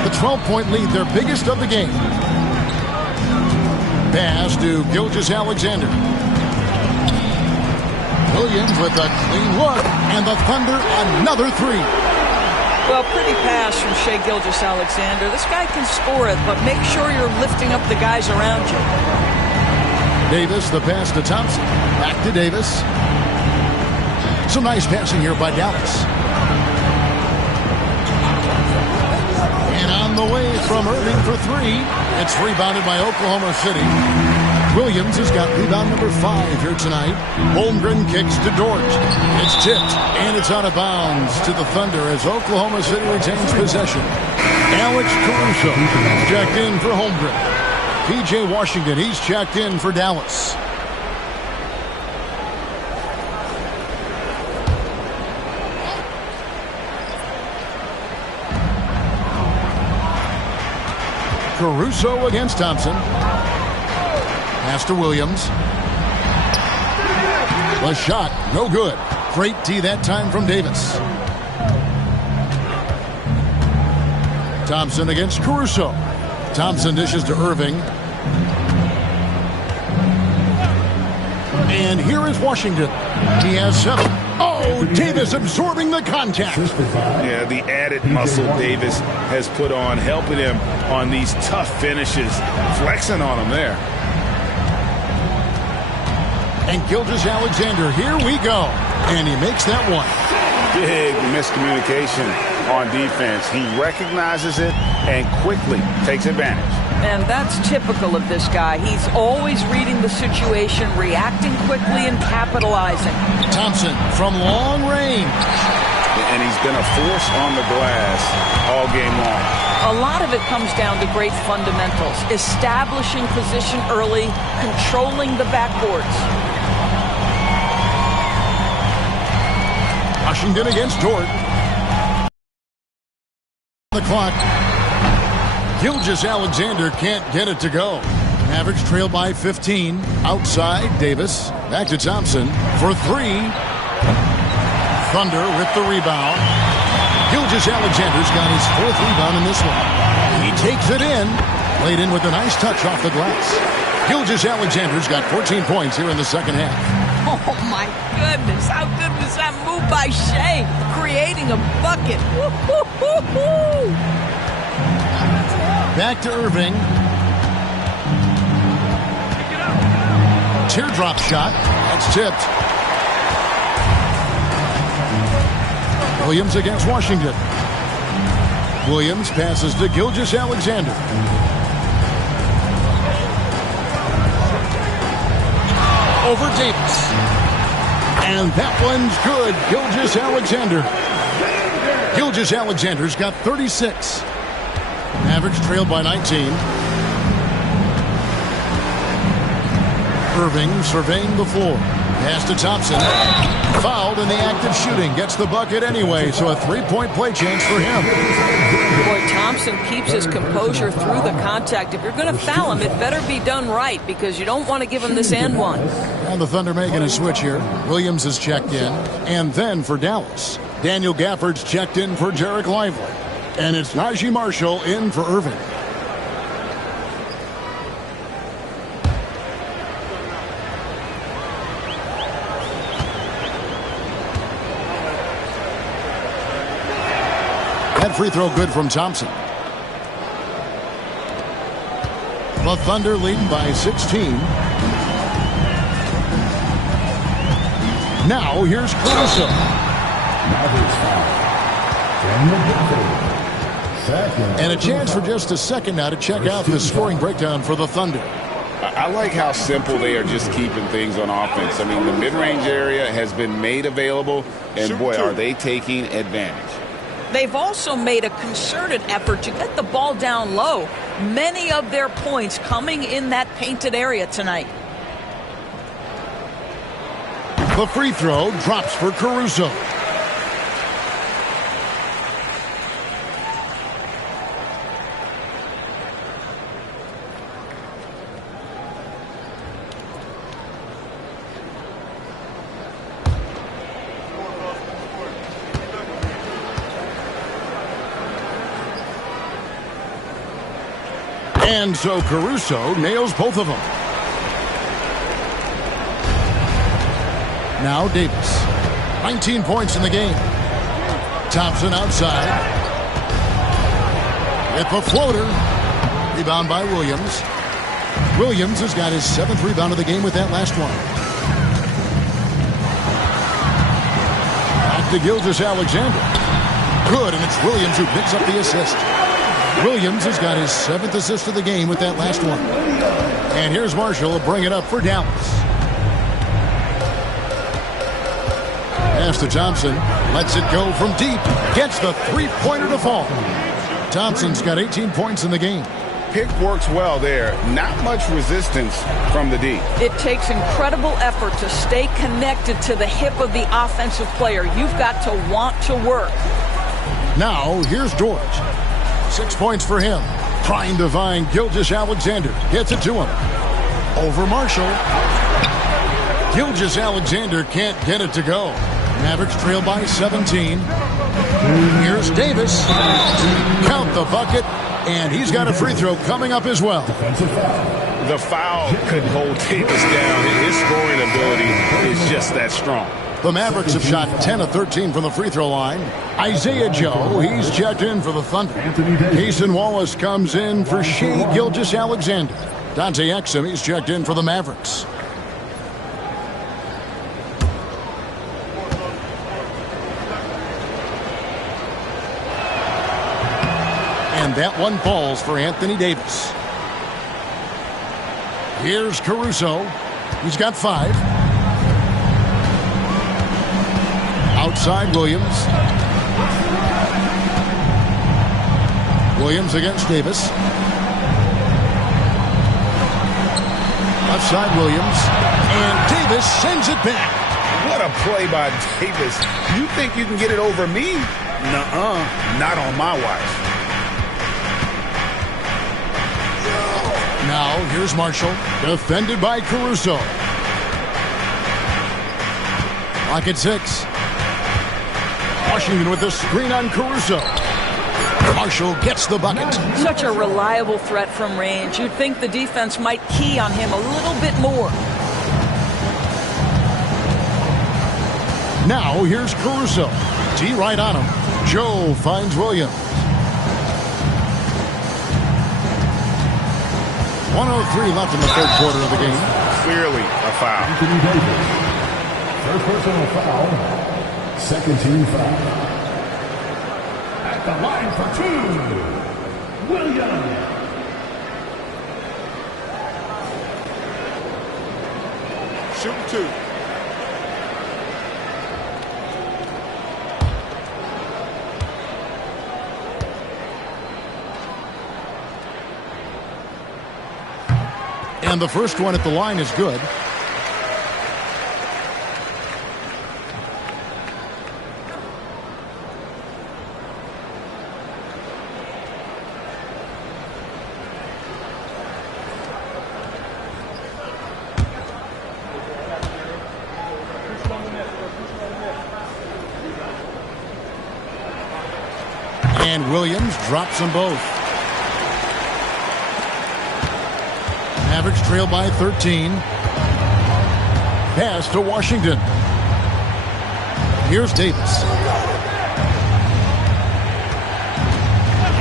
The 12-point lead, their biggest of the game. Pass to Gilgeous-Alexander. Williams with a clean look, and the Thunder another three. Well, pretty pass from Shai Gilgeous-Alexander. This guy can score it, but make sure you're lifting up the guys around you. Davis, the pass to Thompson. Back to Davis. Some nice passing here by Dallas. And on the way from Irving for three. It's rebounded by Oklahoma City. Williams has got rebound number 5 here tonight. Holmgren kicks to Dort. It's tipped, and it's out of bounds to the Thunder as Oklahoma City retains possession. Alex Caruso is checked in for Holmgren. P.J. Washington, he's checked in for Dallas. Caruso against Thompson. Pass to Williams. The shot, no good. Great D that time from Davis. Thompson against Caruso. Thompson dishes to Irving. And here is Washington. He has 7. Oh, Davis absorbing the contact. Yeah, the added muscle Davis has put on, helping him on these tough finishes. Flexing on him there. And Gilgeous-Alexander, here we go. And he makes that one. Big miscommunication on defense. He recognizes it and quickly takes advantage. And that's typical of this guy. He's always reading the situation, reacting quickly, and capitalizing. Thompson from long range. And he's been a force on the glass all game long. A lot of it comes down to great fundamentals. Establishing position early, controlling the backboards. Washington against Dort. The clock. Gilgeous-Alexander can't get it to go. Mavericks trail by 15. Outside, Davis. Back to Thompson for 3. Thunder with the rebound. Gilgeous-Alexander's got his 4th rebound in this one. He takes it in. Laid in with a nice touch off the glass. Gilgeous-Alexander's got 14 points here in the second half. Oh, my goodness. How good was that move by Shai? Creating a bucket. Woo-hoo-hoo-hoo. Back to Irving. Teardrop shot. That's tipped. Williams against Washington. Williams passes to Gilgeous-Alexander. Over Davis. And that one's good. Gilgeous-Alexander. Gilgeous-Alexander's got 36. Mavericks trailed by 19. Irving surveying the floor. Pass to Thompson. Fouled in the act of shooting. Gets the bucket anyway, so a 3-point play chance for him. Boy, Thompson keeps his composure through the contact. If you're going to foul him, it better be done right because you don't want to give him this and one. And the Thunder making a switch here. Williams is checked in. And then for Dallas, Daniel Gafford's checked in for Derek Lively. And it's Najee Marshall in for Irving. That free throw good from Thompson. The Thunder leading by 16. Now here's Caruso. And a chance for just a second now to check out the scoring breakdown for the Thunder. I like how simple they are just keeping things on offense. I mean, the mid-range area has been made available, and boy, are they taking advantage. They've also made a concerted effort to get the ball down low. Many of their points coming in that painted area tonight. The free throw drops for Caruso. And so Caruso nails both of them. Now Davis. 19 points in the game. Thompson outside. With the floater. Rebound by Williams. Williams has got his 7th rebound of the game with that last one. Back to Gilgeous-Alexander. Good, and it's Williams who picks up the assist. Williams has got his 7th assist of the game with that last one. And here's Marshall to bring it up for Dallas. Pass to Thompson. Lets it go from deep. Gets the three-pointer to fall. Thompson's got 18 points in the game. Pick works well there. Not much resistance from the D. It takes incredible effort to stay connected to the hip of the offensive player. You've got to want to work. Now, here's George. 6 points for him. Trying to find Gilgeous-Alexander. Gets it to him. Over Marshall. Gilgeous-Alexander can't get it to go. Mavericks trail by 17. Here's Davis. Count the bucket. And he's got a free throw coming up as well. The foul couldn't hold Davis down. His scoring ability is just that strong. The Mavericks have shot 10 of 13 from the free throw line. Isaiah Joe, he's checked in for the Thunder. Cason Wallace comes in for Shai Gilgeous-Alexander. Dante Exum, he's checked in for the Mavericks. And that one falls for Anthony Davis. Here's Caruso. He's got 5. Outside Williams. Williams against Davis. Left side Williams. And Davis sends it back. What a play by Davis. You think you can get it over me? Nuh-uh. Not on my watch. Now, here's Marshall, defended by Caruso. Clock at 6. Washington with the screen on Caruso. Marshall gets the bucket. Such a reliable threat from range. You'd think the defense might key on him a little bit more. Now, here's Caruso. D right on him. Joe finds Williams. 1:03 left in the third quarter of the game. Clearly a foul. Anthony Davis. First personal foul. Second team foul. At the line for 2, Williams. Shoot 2. And the first one at the line is good. And Williams drops them both. Mavericks trail by 13. Pass to Washington. Here's Davis.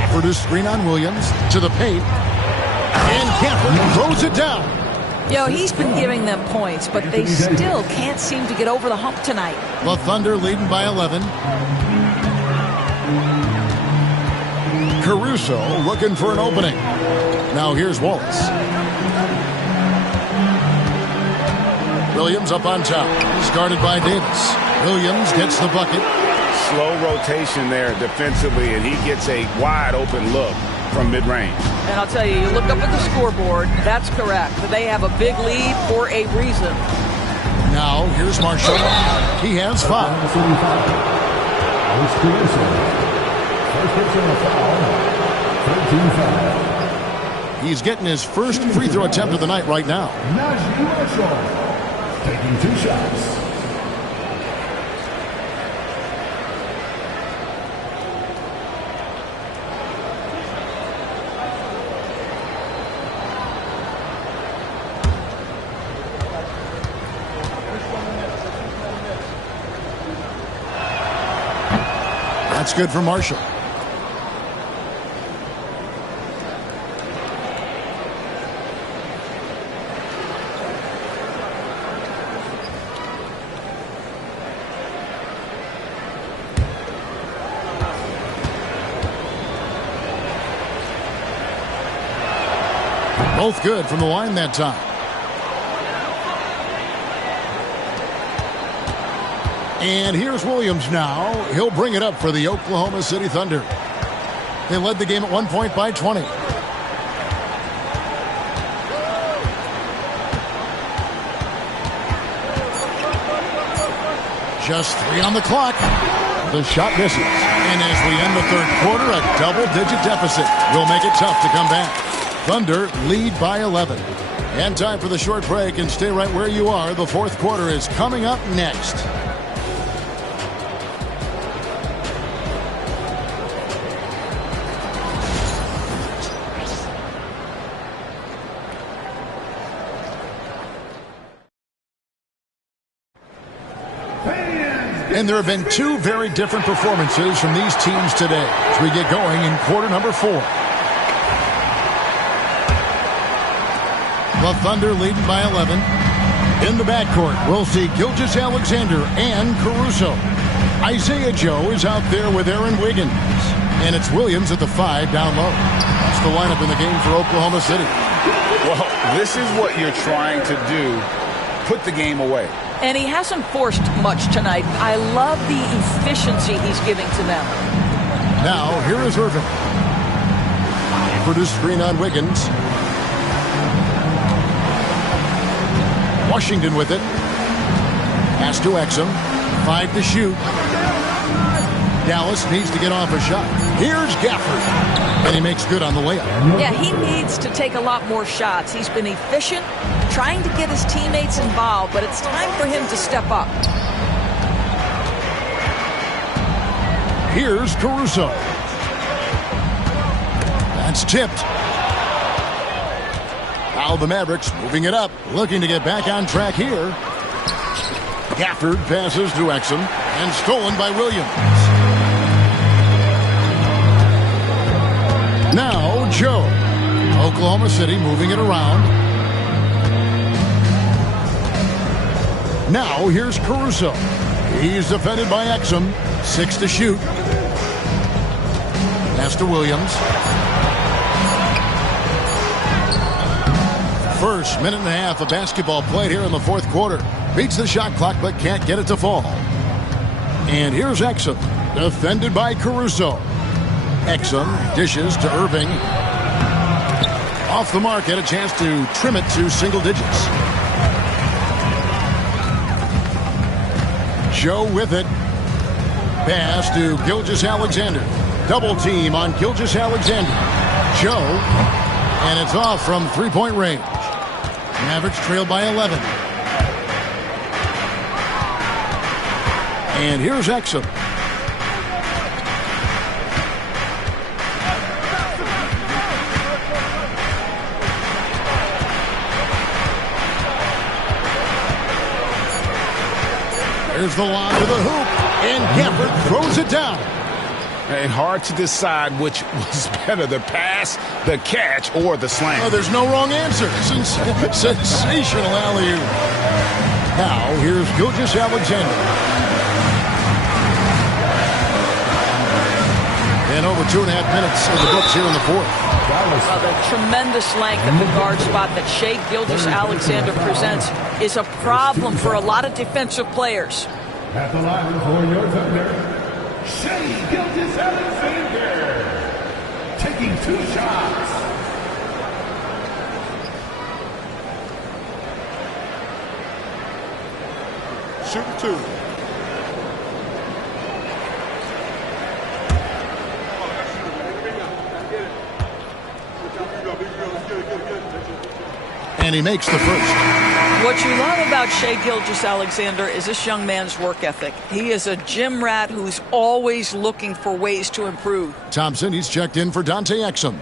Effort to screen on Williams. To the paint. And Gafford throws it down. He's been giving them points, but they still can't seem to get over the hump tonight. The Thunder leading by 11. Caruso looking for an opening. Now here's Wallace. Williams up on top. He's guarded by Davis. Williams gets the bucket. Slow rotation there defensively, and he gets a wide open look from mid-range. And I'll tell you, you look up at the scoreboard, that's correct. They have a big lead for a reason. Now, here's Marshall. He has 5. He's getting his first free throw attempt of the night right now. Taking 2 shots. good for Marshall. Both good from the line that time. And here's Williams now. He'll bring it up for the Oklahoma City Thunder. They led the game at 1 point by 20. Just 3 on the clock. The shot misses. And as we end the third quarter, a double-digit deficit will make it tough to come back. Thunder lead by 11. And time for the short break, and stay right where you are. The fourth quarter is coming up next. And there have been two very different performances from these teams today as we get going in quarter number 4. The Thunder leading by 11. In the backcourt, we'll see Gilgeous-Alexander and Caruso. Isaiah Joe is out there with Aaron Wiggins. And it's Williams at the 5 down low. That's the lineup in the game for Oklahoma City. Well, this is what you're trying to do. Put the game away. And he hasn't forced much tonight. I love the efficiency he's giving to them. Now, here is Irving. Produced screen on Wiggins. Washington with it. Pass to Exum. 5 to shoot. Dallas needs to get off a shot. Here's Gafford. And he makes good on the layup. Yeah, he needs to take a lot more shots. He's been efficient, trying to get his teammates involved, but it's time for him to step up. Here's Caruso. That's tipped. Now the Mavericks moving it up, looking to get back on track here. Gafford passes to Exum, and stolen by Williams. Now Joe. Oklahoma City moving it around. Now here's Caruso. He's defended by Exum. 6 to shoot. Pass to Williams. First minute and a half of basketball played here in the fourth quarter. Beats the shot clock but can't get it to fall. And here's Exum. Defended by Caruso. Exum dishes to Irving. Off the mark, had a chance to trim it to single digits. Joe with it. Pass to Gilgeous-Alexander. Double team on Gilgeous-Alexander. Joe. And it's off from three-point range. Mavericks trail by 11. And here's Exum. There's the line to the hoop, and Gafford throws it down. And hard to decide which was better, the pass, the catch, or the slam. Oh, there's no wrong answer. Sensational alley-oop. Now, here's Gilgeous-Alexander. And over 2.5 minutes of the books here in the fourth. The tremendous length at the guard spot that Shai Gilgeous-Alexander presents is a problem for a lot of defensive players. At the line for your Thunder, Shai Gilgeous-Alexander, taking 2 shots. Shooting 2. And he makes the first. What you love about Shai Gilgeous-Alexander is this young man's work ethic. He is a gym rat who's always looking for ways to improve. Thompson, he's checked in for Dante Exum.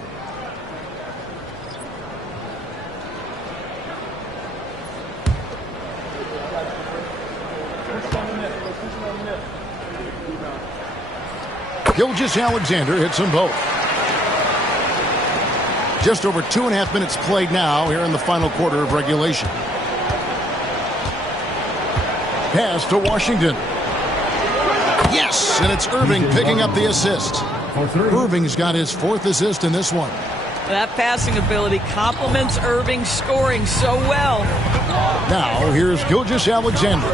Gilgeous-Alexander hits them both. Just over 2.5 minutes played now here in the final quarter of regulation. Pass to Washington. Yes, and it's Irving picking up the assist. Irving's got his 4th assist in this one. That passing ability complements Irving's scoring so well. Now, here's Gilgeous-Alexander.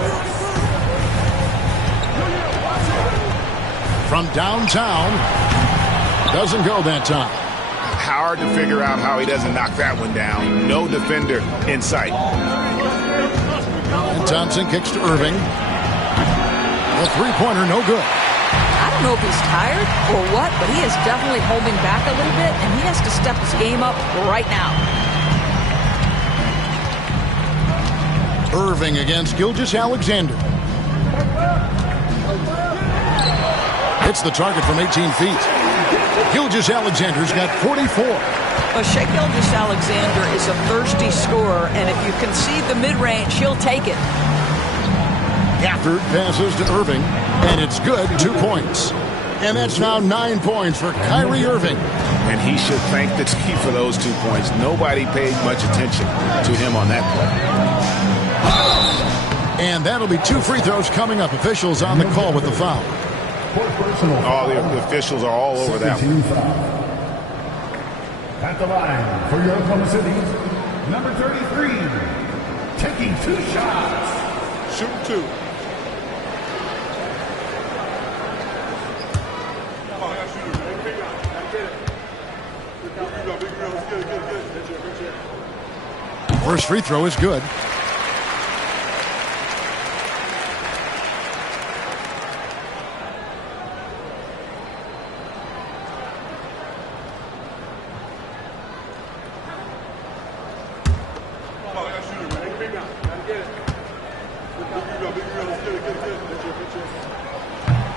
From downtown. Doesn't go that time. Hard to figure out how he doesn't knock that one down. No defender in sight. And Thompson kicks to Irving. A three-pointer, no good. I don't know if he's tired or what, but he is definitely holding back a little bit, and he has to step his game up right now. Irving against Gilgeous-Alexander. Hits the target from 18 feet. Gilgeous-Alexander's got 44. Shai Gilgeous-Alexander is a thirsty scorer, and if you concede the mid-range, he'll take it. Gafford passes to Irving, and it's good, 2 points. And that's now 9 points for Kyrie Irving. And he should thank the team for those 2 points. Nobody paid much attention to him on that play. And that'll be 2 free throws coming up. Officials on the call with the foul. All the officials are all over that one. At the line for your Oklahoma City, number 33, taking 2 shots. Shoot 2. First free throw is good.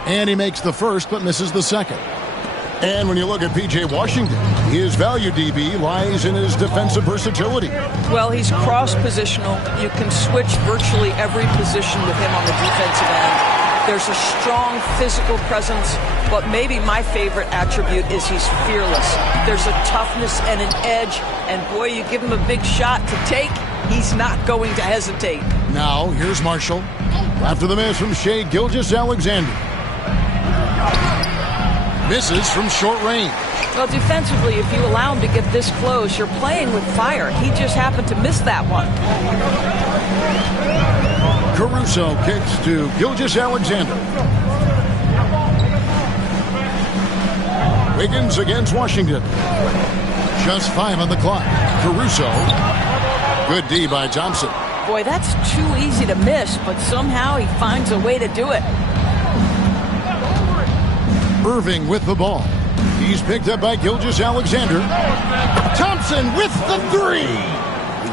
And he makes the first, but misses the second. And when you look at P.J. Washington, his value, DB, lies in his defensive versatility. Well, he's cross-positional. You can switch virtually every position with him on the defensive end. There's a strong physical presence, but maybe my favorite attribute is he's fearless. There's a toughness and an edge, and boy, you give him a big shot to take, he's not going to hesitate. Now, here's Marshall. After the miss from Shai Gilgeous-Alexander. Misses from short range. Well, defensively, if you allow him to get this close, you're playing with fire. He just happened to miss that one. Caruso kicks to Gilgeous-Alexander. Wiggins against Washington. Just 5 on the clock. Caruso. Good D by Thompson. Boy, that's too easy to miss, but somehow he finds a way to do it. Irving with the ball. He's picked up by Gilgeous-Alexander. Thompson with the 3.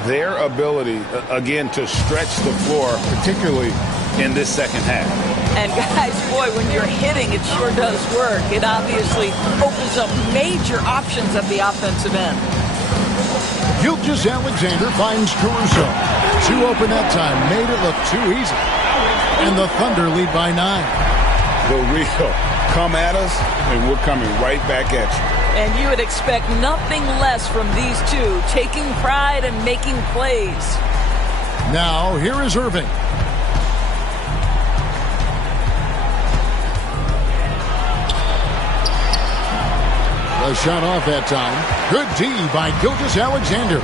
Their ability, again, to stretch the floor, particularly in this second half. And guys, boy, when you're hitting, it sure does work. It obviously opens up major options at the offensive end. Gilgeous-Alexander finds Caruso. 2 open that time. Made it look too easy. And the Thunder lead by 9. The real come at us, and we're coming right back at you. And you would expect nothing less from these two, taking pride and making plays. Now, here is Irving. A shot off that time. Good D by Gilgeous-Alexander.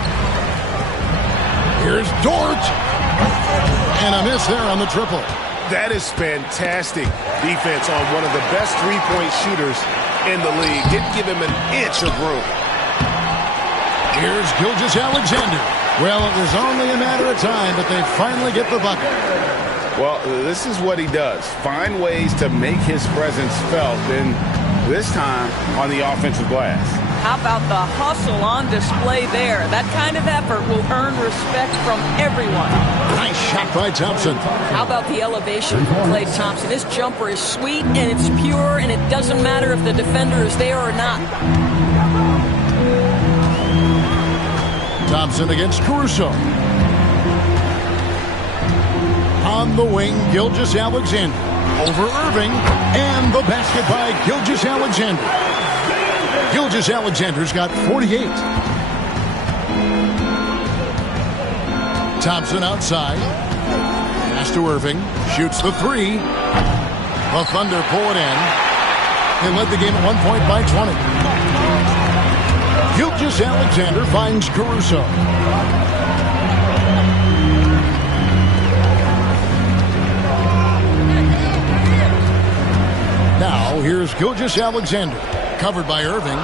Here's Dort. And a miss there on the triple. That is fantastic defense on one of the best three-point shooters in the league. Didn't give him an inch of room. Here's Gilgeous-Alexander. Well, it was only a matter of time, but they finally get the bucket. Well, this is what he does. Find ways to make his presence felt, and this time on the offensive glass. How about the hustle on display there? That kind of effort will earn respect from everyone. Nice shot by Thompson. How about the elevation from Klay Thompson? His jumper is sweet and it's pure, and it doesn't matter if the defender is there or not. Thompson against Caruso. On the wing, Gilgeous-Alexander. over Irving. And the basket by Gilgeous-Alexander. Gilgeous-Alexander's got 48. Thompson outside. Pass to Irving. Shoots the three. The Thunder pull it in. They led the game at 1 point by 20. Gilgeous-Alexander finds Caruso. Now, here's Gilgeous-Alexander. Covered by Irving.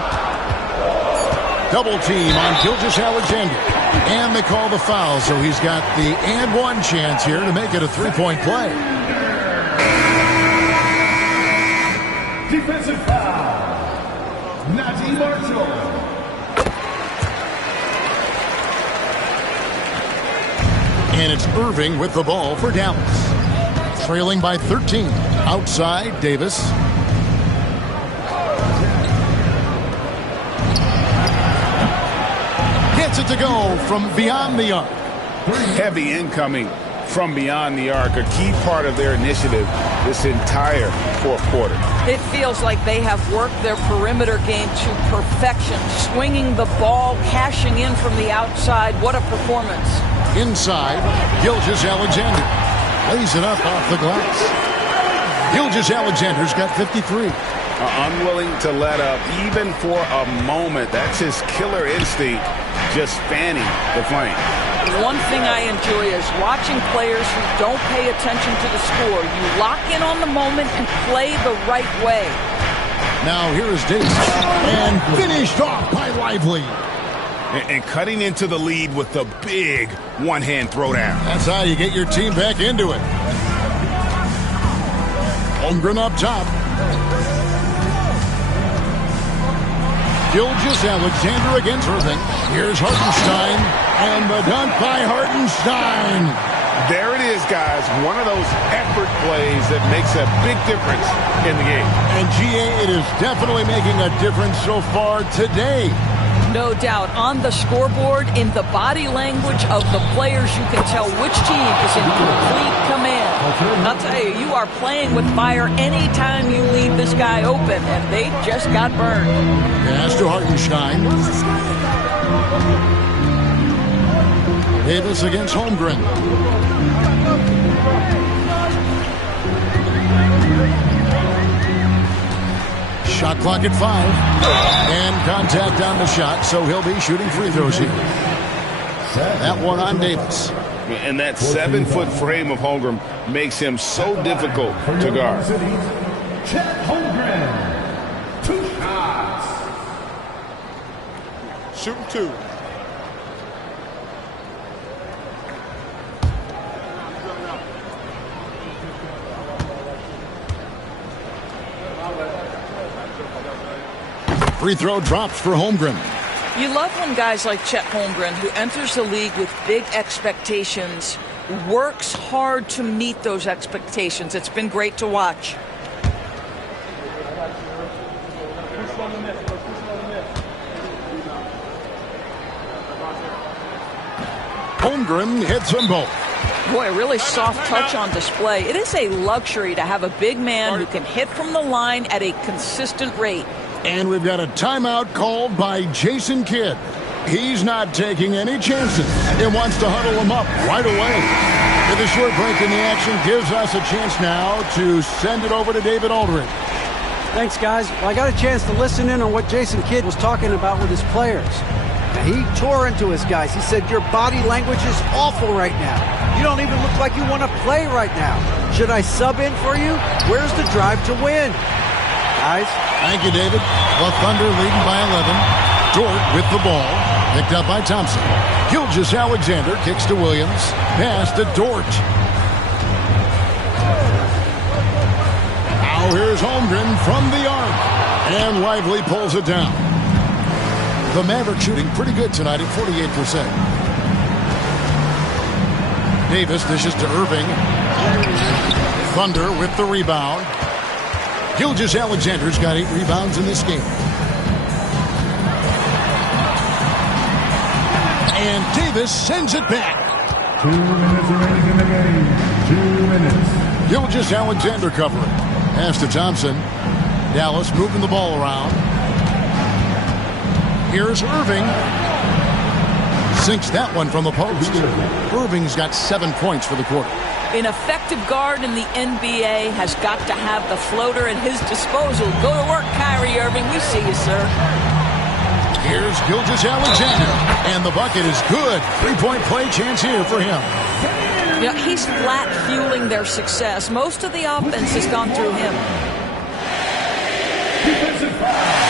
Double team on Gilgeous-Alexander. And they call the foul, so he's got the and one chance here to make it a three-point play. Defensive foul. Najee Marshall. And it's Irving with the ball for Dallas. Trailing by 13. Outside, Davis. Gets it to go from beyond the arc. Heavy incoming from beyond the arc, a key part of their initiative this entire fourth quarter. It feels like they have worked their perimeter game to perfection, swinging the ball, cashing in from the outside. What a performance. Inside, Gilgeous-Alexander lays it up off the glass. Gilgeous-Alexander's got 53. Unwilling to let up even for a moment. That's his killer instinct, just fanning the flame. One thing I enjoy is watching players who don't pay attention to the score. You lock in on the moment and play the right way. Now here is Davis. And finished off by Lively. And cutting into the lead with the big one-hand throwdown. That's how you get your team back into it. Holmgren up top. Gilgeous-Alexander against Irving. Here's Hartenstein. And the dunk by Hartenstein. There it is, guys. One of those effort plays that makes a big difference in the game. And GA, it is definitely making a difference so far today. No doubt. On the scoreboard, in the body language of the players, you can tell which team is in complete command. I'll tell you, you are playing with fire anytime you leave this guy open, and they just got burned. Pass to Hartenstein. Davis against Holmgren. Shot clock at 5. And contact on the shot, so he'll be shooting free throws here. That one on Davis. And that 7-foot frame of Holmgren makes him so difficult to guard. Chet Holmgren. 2 shots. Shooting 2. Free throw drops for Holmgren. You love when guys like Chet Holmgren, who enters the league with big expectations, works hard to meet those expectations. It's been great to watch. Holmgren hits them both. Boy, a really soft touch on display. It is a luxury to have a big man who can hit from the line at a consistent rate. And we've got a timeout called by Jason Kidd. He's not taking any chances and wants to huddle them up right away. With a short break in the action gives us a chance now to send it over to David Aldridge. Thanks, guys. Well, I got a chance to listen in on what Jason Kidd was talking about with his players. Now, he tore into his guys. He said, your body language is awful right now. You don't even look like you want to play right now. Should I sub in for you? Where's the drive to win? Guys. Thank you, David. The Thunder leading by 11. Dort with the ball. Picked up by Thompson. Gilgeous-Alexander kicks to Williams. Pass to Dort. Now here's Holmgren from the arc. And Lively pulls it down. The Mavericks shooting pretty good tonight at 48%. Davis dishes to Irving. Thunder with the rebound. Gilgeous-Alexander's got 8 rebounds in this game. And Davis sends it back. 2 minutes remaining in the game. 2 minutes. Gilgeous Alexander covering. Pass to Thompson. Dallas moving the ball around. Here's Irving. Sinks that one from the post. Irving's got 7 points for the quarter. An effective guard in the NBA has got to have the floater at his disposal. Go to work, Kyrie Irving. We see you, sir. Here's Gilgeous Alexander. And the bucket is good. 3-point play chance here for him. You know, he's flat fueling their success. Most of the offense has gone through him. Defensive foul.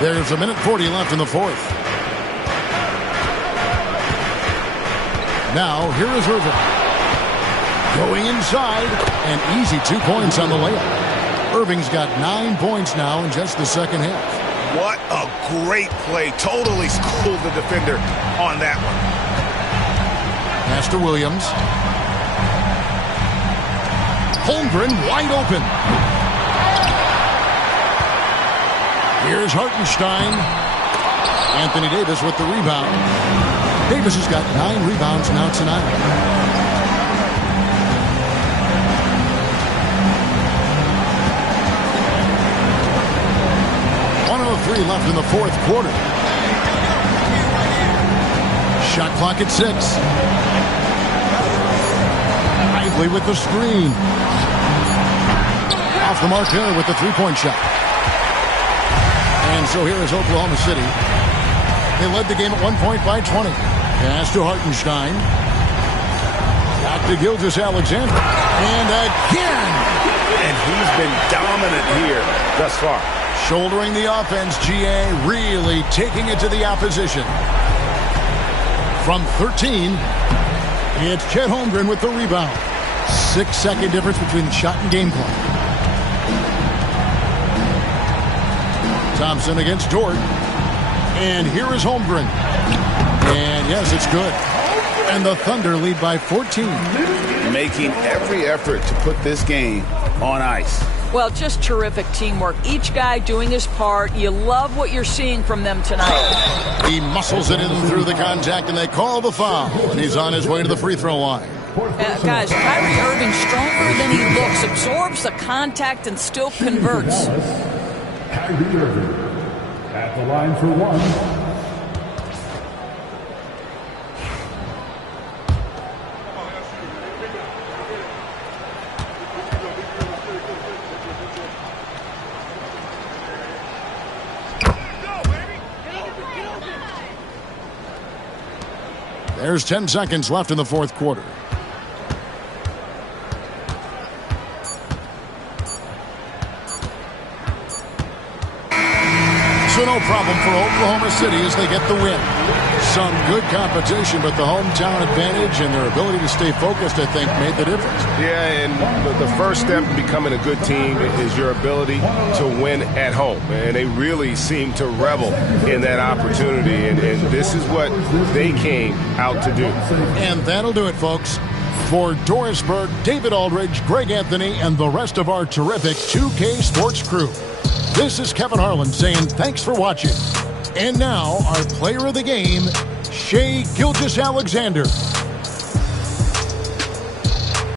There's a minute 40 left in the fourth. Now, here is Irving. Going inside, and easy 2 points on the layup. Irving's got 9 points now in just the second half. What a great play. Totally schooled the defender on that one. Pass to Williams. Holmgren wide open. Here's Hartenstein. Anthony Davis with the rebound. Davis has got 9 rebounds now tonight. .103 left in the fourth quarter. Shot clock at 6. Lively with the screen. Off the mark there with the three-point shot. And so here is Oklahoma City. They led the game at 1 point by 20. Pass to Hartenstein. Back to Gilgeous Alexander. And again! And he's been dominant here thus far. Shouldering the offense, GA really taking it to the opposition. From 13, it's Chet Holmgren with the rebound. 6-second difference between the shot and game clock. Thompson against Dort. And here is Holmgren. And yes, it's good. And the Thunder lead by 14. Making every effort to put this game on ice. Well, just terrific teamwork. Each guy doing his part. You love what you're seeing from them tonight. He muscles it in through the contact, and they call the foul. And he's on his way to the free throw line. Guys, Kyrie Irving stronger than he looks. Absorbs the contact and still converts. Kyrie Irving at the line for one. There's 10 seconds left in the fourth quarter. So no problem for Oklahoma City as they get the win. Some good competition, but the hometown advantage and their ability to stay focused, I think, made the difference. Yeah, and the first step to becoming a good team is your ability to win at home. And they really seem to revel in that opportunity. And this is what they came out to do. And that'll do it, folks. For Doris Burke, David Aldridge, Greg Anthony, and the rest of our terrific 2K Sports crew, this is Kevin Harlan saying thanks for watching. And now, our player of the game, Shai Gilgeous-Alexander.